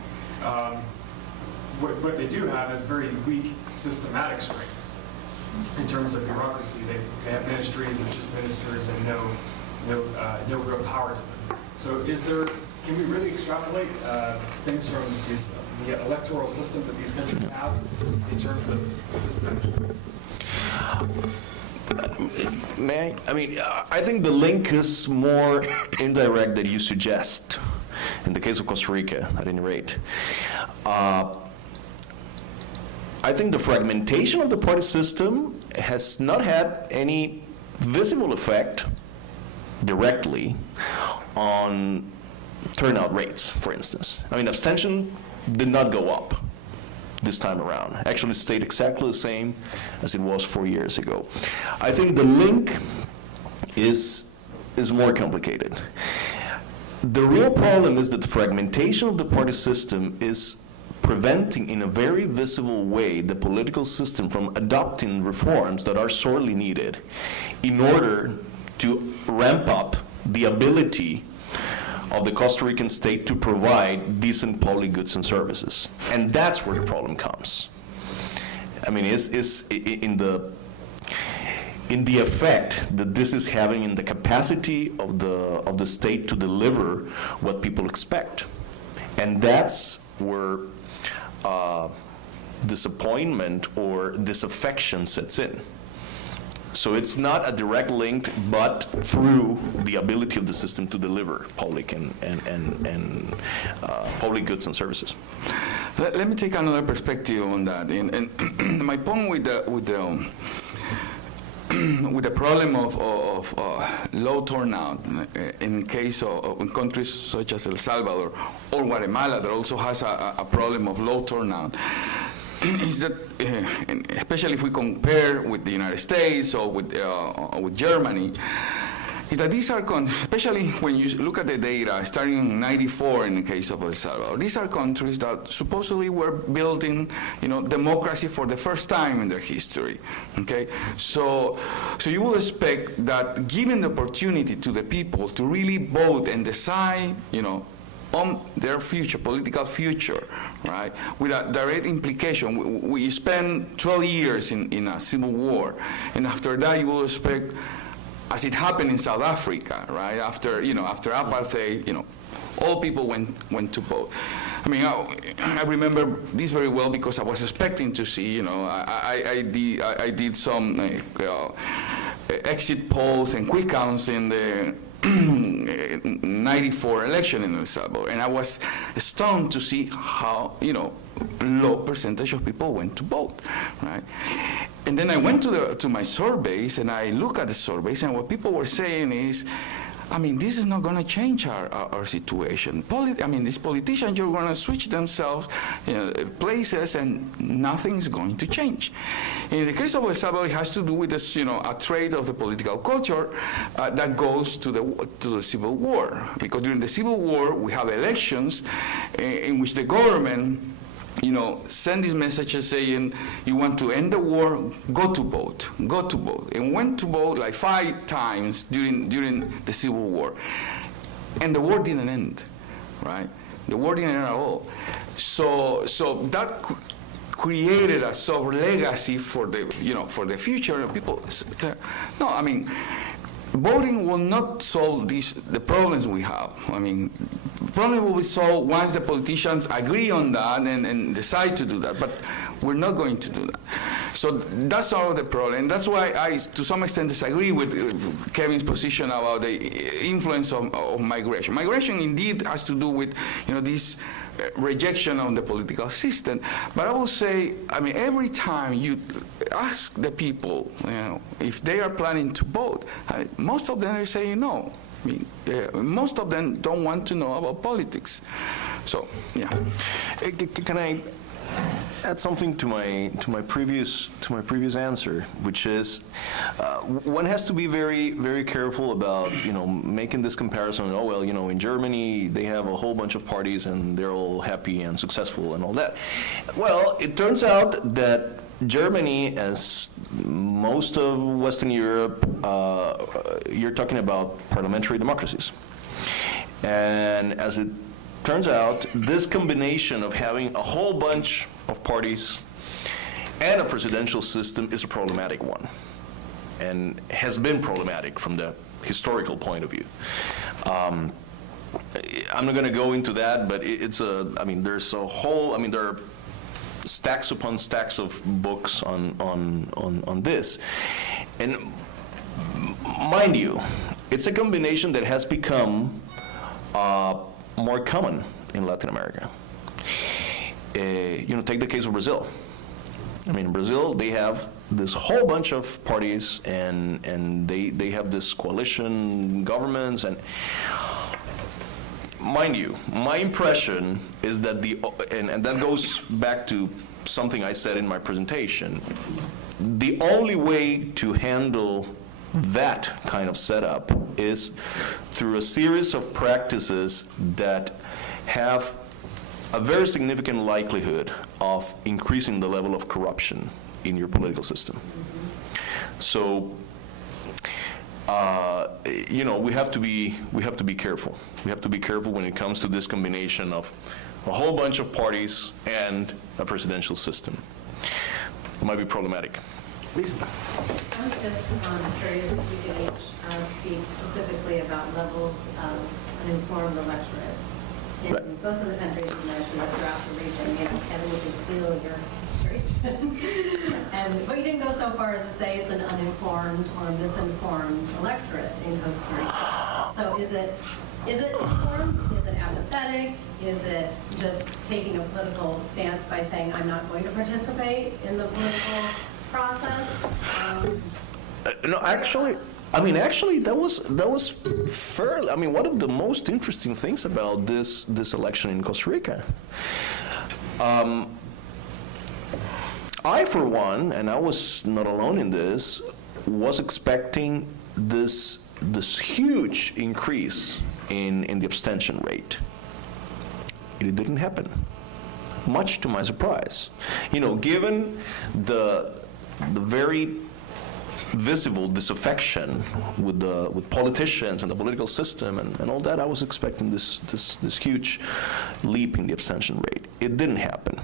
What they do have is very weak systematic strengths in terms of bureaucracy. They have ministries with just ministers and no real power to them. So can we really extrapolate things from the electoral system that these countries have in terms of system? I think the link is more indirect than you suggest, in the case of Costa Rica, at any rate. I think the fragmentation of the party system has not had any visible effect directly on turnout rates, for instance. Abstention did not go up this time around. Actually stayed exactly the same as it was 4 years ago. I think the link is more complicated. The real problem is that the fragmentation of the party system is preventing in a very visible way the political system from adopting reforms that are sorely needed in order to ramp up the ability of the Costa Rican state to provide decent public goods and services. And that's where the problem comes. Is in the effect that this is having in the capacity of the state to deliver what people expect. And that's where disappointment or disaffection sets in. So it's not a direct link, but through the ability of the system to deliver public and public goods and services. Let me take another perspective on that. And my point with the problem of low turnout in case of in countries such as El Salvador or Guatemala, that also has a problem of low turnout, is that, especially if we compare with the United States or with Germany, is that these are especially when you look at the data, starting in '94 in the case of El Salvador, these are countries that supposedly were building, democracy for the first time in their history. Okay, so you would expect that, given the opportunity to the people to really vote and decide, on their future, political future, right, with a direct implication. We spent 12 years in a civil war, and after that you will expect, as it happened in South Africa, right, after apartheid, all people went to vote. I remember this very well because I was expecting to see, I did some exit polls and quick counts in the '94 election in El Salvador, and I was stunned to see how low percentage of people went to vote, right? And then I went to my surveys, and I look at the surveys, and what people were saying is, this is not going to change our situation. These politicians are going to switch themselves places, and nothing's going to change. In the case of El Salvador, it has to do with this, a trait of the political culture that goes to the civil war. Because during the civil war, we have elections in which the government send these messages saying, you want to end the war, go to vote, and went to vote like 5 times during the Civil War. And the war didn't end, right? The war didn't end at all. So that created a sort of legacy for the future of people. No, voting will not solve the problems we have. The problem will be solved once the politicians agree on that and decide to do that, but we're not going to do that. So that's all the problem. And that's why I, to some extent, disagree with Kevin's position about the influence of migration. Migration indeed has to do with, this rejection of the political system. But I will say, every time you ask the people, if they are planning to vote, most of them are saying no. Most of them don't want to know about politics. So, yeah. Can I add something to my previous answer, which is one has to be very, very careful about making this comparison. Oh well, in Germany they have a whole bunch of parties and they're all happy and successful and all that. Well, it turns out that Germany, as most of Western Europe, you're talking about parliamentary democracies. And as it turns out, this combination of having a whole bunch of parties and a presidential system is a problematic one, and has been problematic from the historical point of view. I'm not going to go into that, but it's I mean, there's a whole, I mean, there are stacks upon stacks of books on this. And mind you, it's a combination that has become more common in Latin America. Take the case of Brazil. I mean, in Brazil, they have this whole bunch of parties, and they have this coalition governments, and mind you, my impression is that and that goes back to something I said in my presentation, the only way to handle that kind of setup is through a series of practices that have a very significant likelihood of increasing the level of corruption in your political system. So, we have to be careful. We have to be careful when it comes to this combination of a whole bunch of parties and a presidential system. It might be problematic. I was just curious if you could speak specifically about levels of uninformed electorate in both of the countries you mentioned, but throughout the region. Kevin, you can feel your frustration. But you didn't go so far as to say it's an uninformed or misinformed electorate in Costa Rica. So is it informed? Is it apathetic? Is it just taking a political stance by saying, I'm not going to participate in the political process? No, actually, that was fair. I mean, one of the most interesting things about this election in Costa Rica, I, for one, and I was not alone in this, was expecting this huge increase in the abstention rate. It didn't happen, much to my surprise. Given the very visible disaffection with politicians and the political system and all that, I was expecting this huge leap in the abstention rate. It didn't happen.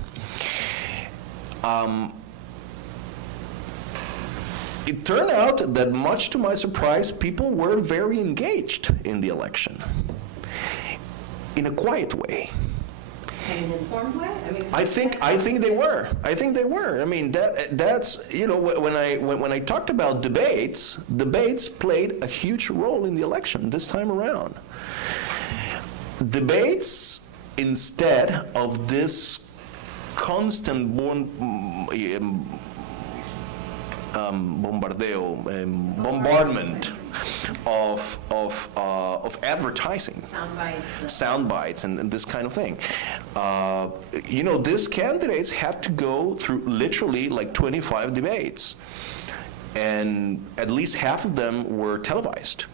It turned out that, much to my surprise, people were very engaged in the election, in a quiet way. In an informed way? I think they were. I mean, that's when I talked about debates played a huge role in the election this time around. Debates, instead of this constant bombardment of advertising, sound bites, and this kind of thing. These candidates had to go through literally like 25 debates, and at least half of them were televised,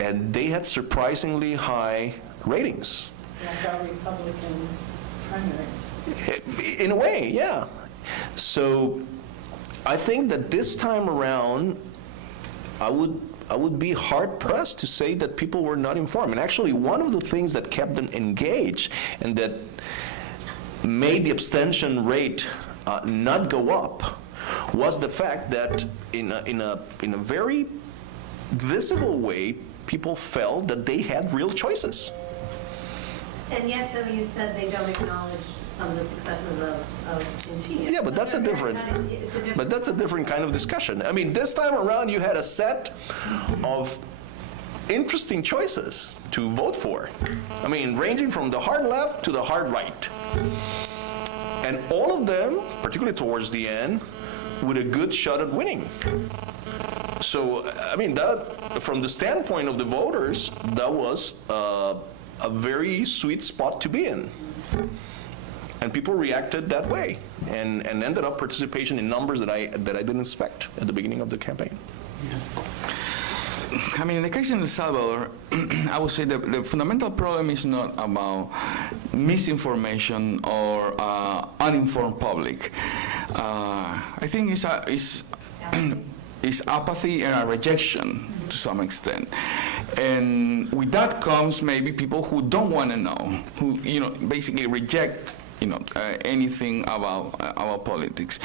and they had surprisingly high ratings. Like our Republican primaries. In a way, yeah. So I think that this time around, I would be hard-pressed to say that people were not informed. And actually, one of the things that kept them engaged and that made the abstention rate not go up was the fact that in a very visible way, people felt that they had real choices. And yet, though, you said they don't acknowledge some of the successes of Chinchilla. Yeah, but that's a different kind of discussion. I mean, this time around, you had a set of interesting choices to vote for. I mean, ranging from the hard left to the hard right. And all of them, particularly towards the end, with a good shot at winning. So, I mean, that, from the standpoint of the voters, that was a very sweet spot to be in. And people reacted that way, and ended up participation in numbers that I didn't expect at the beginning of the campaign. I mean, in the case in El Salvador, I would say the fundamental problem is not about misinformation or uninformed public. I think it's apathy and a rejection to some extent. And with that comes maybe people who don't want to know, who basically reject anything about politics.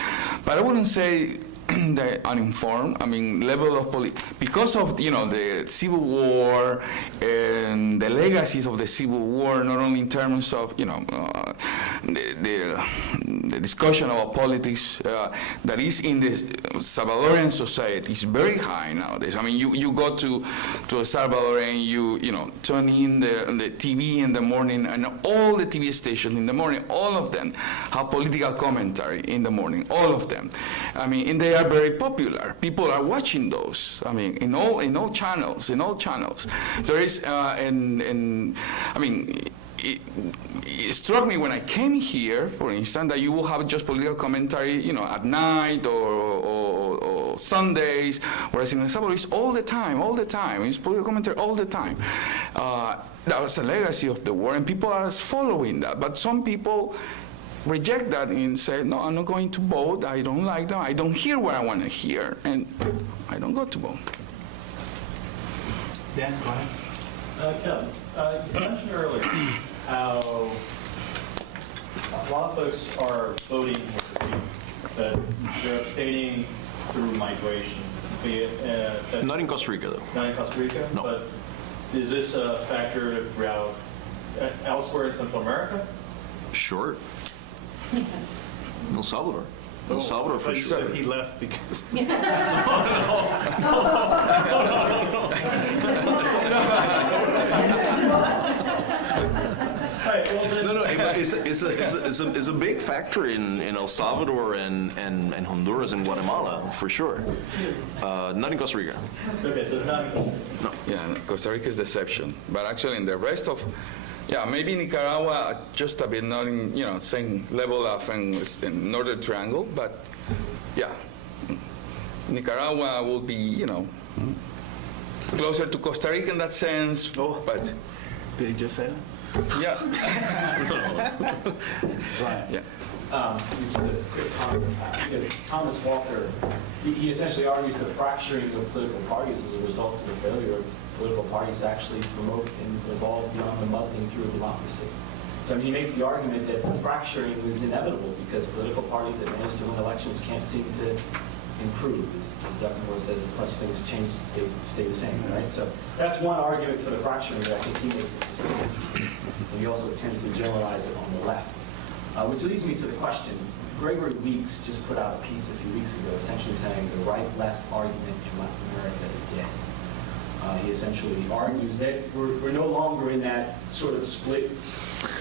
But I wouldn't say the uninformed. I mean, level of because of the Civil War and the legacies of the Civil War, not only in terms of the discussion about politics that is in the Salvadorian society is very high nowadays. I mean, you go to El Salvador and you turn in the TV in the morning, and all the TV stations in the morning, all of them have political commentary in the morning, all of them. I mean, and they are very popular. People are watching those. I mean, in all channels. There is, I mean, it struck me when I came here, for instance, that you will have just political commentary, at night or Sundays, whereas in El Salvador it's all the time. It's political commentary all the time. That was a legacy of the war, and people are following that. But some people reject that and say, no, I'm not going to vote. I don't like them. I don't hear what I want to hear, and I don't go to vote. Dan, go ahead. Kevin, you mentioned earlier how a lot of folks are voting with the feet, that they're abstaining through migration. Be it, Not in Costa Rica, though. not in Costa Rica, No. but is this a factor throughout elsewhere in Central America? Sure. El Salvador. El Salvador for sure. He left because. No, it's a big factor in El Salvador and Honduras and Guatemala, for sure. Not in Costa Rica. Okay, so it's not. Yeah, Costa Rica is the exception. But actually in the rest of, maybe Nicaragua just a bit not in, same level of in Northern Triangle, but yeah. Nicaragua will be, closer to Costa Rica in that sense, but Did he just say that? yeah. Right. Yeah. Just a quick comment. Thomas Walker, he essentially argues the fracturing of political parties as a result of the failure of political parties to actually promote and evolve beyond the muddling through of democracy. So I mean, he makes the argument that the fracturing is inevitable because political parties that manage to win elections can't seem to improve. As Dr. Moore says, as much things change, they stay the same, right? So that's one argument for the fracturing that I think he makes. And he also tends to generalize it on the left. Which leads me to the question. Gregory Weeks just put out a piece a few weeks ago essentially saying the right-left argument in Latin America is dead. He essentially argues that we're no longer in that sort of split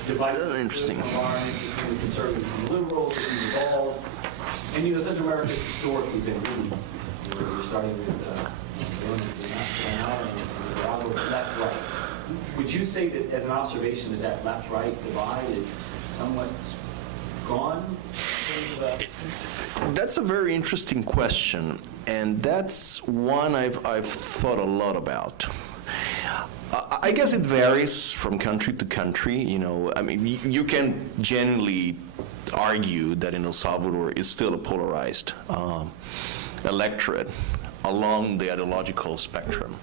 divisive Interesting. environment between conservatives and liberals that we've evolved. And Central America has historically been really, we're starting with left-right. Would you say that as an observation that left-right divide is somewhat gone? That's a very interesting question, and that's one I've thought a lot about. I guess it varies from country to country. I mean, you can generally argue that in El Salvador is still a polarized electorate along the ideological spectrum.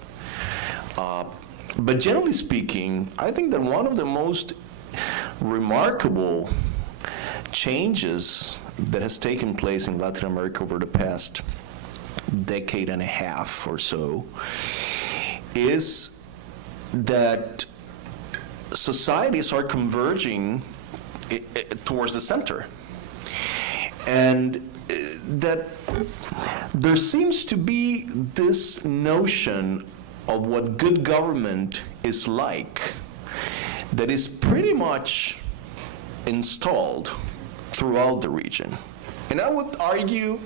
But generally speaking, I think that one of the most remarkable changes that has taken place in Latin America over the past decade and a half or so is that societies are converging towards the center. And that there seems to be this notion of what good government is like that is pretty much installed throughout the region. And I would argue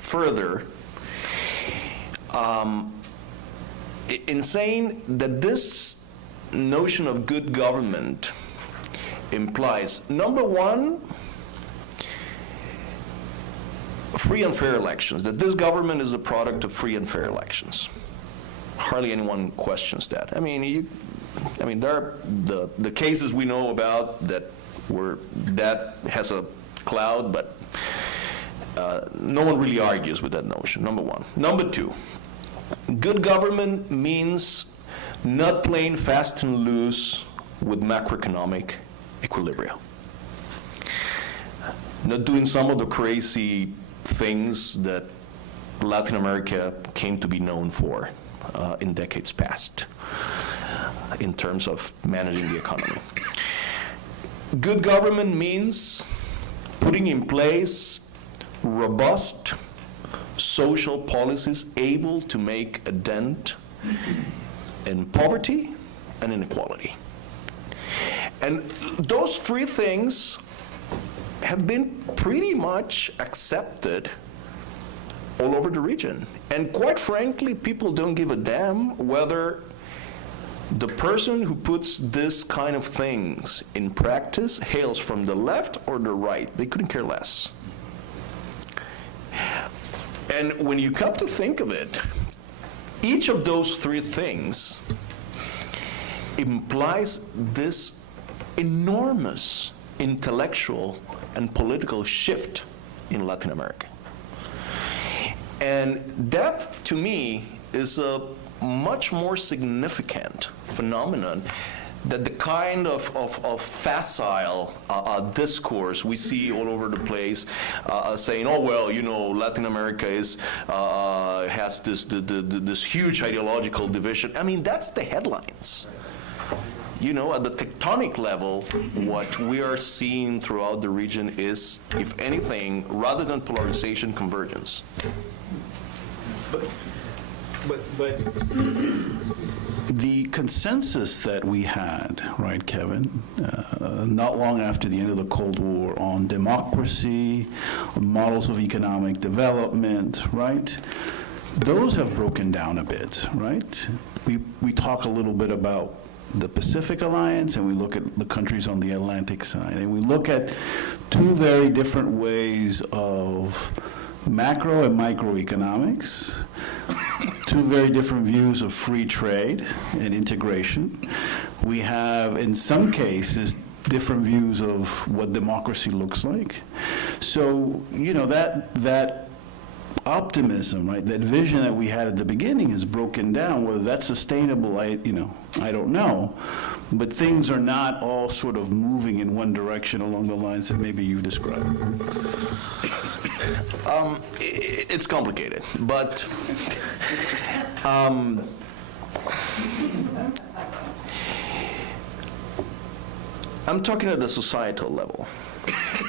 further in saying that this notion of good government implies, number one, free and fair elections, that this government is a product of free and fair elections. Hardly anyone questions that. I mean, there are the cases we know about that has a cloud, but no one really argues with that notion, number one. Number two, good government means not playing fast and loose with macroeconomic equilibria. Not doing some of the crazy things that Latin America came to be known for in decades past in terms of managing the economy. Good government means putting in place robust social policies able to make a dent in poverty and inequality. And those three things have been pretty much accepted all over the region. And quite frankly, people don't give a damn whether the person who puts this kind of things in practice hails from the left or the right. They couldn't care less. And when you come to think of it, each of those three things implies this enormous intellectual and political shift in Latin America. And that, to me, is a much more significant phenomenon that the kind of facile discourse we see all over the place, saying, oh, well, you know, Latin America has this huge ideological division. I mean, that's the headlines. You know, at the tectonic level, what we are seeing throughout the region is, if anything, rather than polarization, convergence. But the consensus that we had, right, Kevin, not long after the end of the Cold War on democracy, on models of economic development, right, those have broken down a bit, right? We talk a little bit about the Pacific Alliance, and we look at the countries on the Atlantic side, and we look at two very different ways of macro and microeconomics, two very different views of free trade and integration. We have, in some cases, different views of what democracy looks like. So, you know, that optimism, right, that vision that we had at the beginning is broken down. Whether that's sustainable, I don't know. But things are not all sort of moving in one direction along the lines that maybe you described. It's complicated, but I'm talking at the societal level.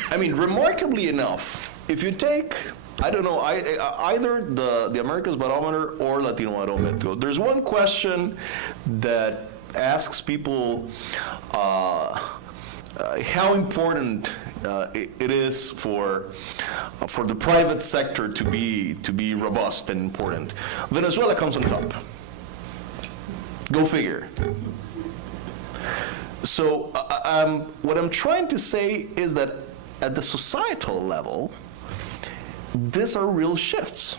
I mean, remarkably enough, if you take, I don't know, either the Americas Barometer or Latino Barometer, there's one question that asks people how important it is for the private sector to be robust and important. Venezuela comes on top. Go figure. So what I'm trying to say is that at the societal level, these are real shifts.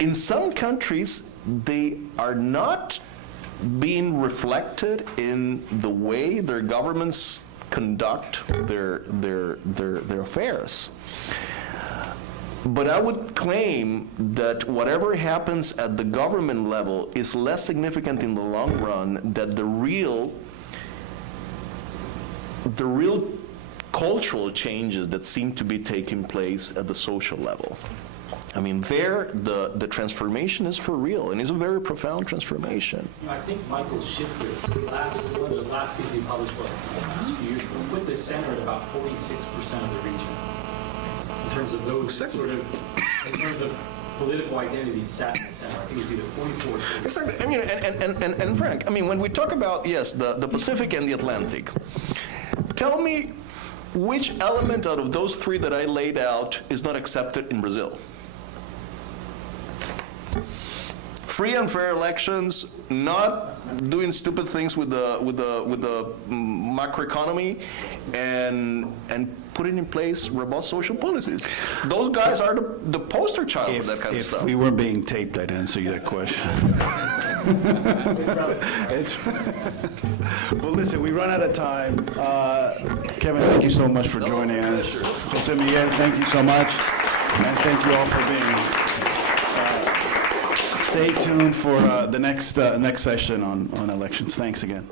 In some countries, they are not being reflected in the way their governments conduct their affairs. But I would claim that whatever happens at the government level is less significant in the long run than the real cultural changes that seem to be taking place at the social level. I mean, there, the transformation is for real, and it's a very profound transformation. You know, I think Michael shifted the last piece he published, the last few years, put the center at about 46% of the region. In terms of those sort of, in terms of political identity sat in the center. I think it's either 44 or 46. Exactly. I mean, and Frank, I mean, when we talk about, yes, the Pacific and the Atlantic, tell me which element out of those three that I laid out is not accepted in Brazil? Free and fair elections, not doing stupid things with the macroeconomy, and putting in place robust social policies. Those guys are the poster child for that kind of stuff. If we weren't being taped, I'd answer you that question. Well, listen, we run out of time. Kevin, thank you so much for joining us. Jose Miguel, thank you so much. And thank you all for being here. Stay tuned for the next session on elections. Thanks again.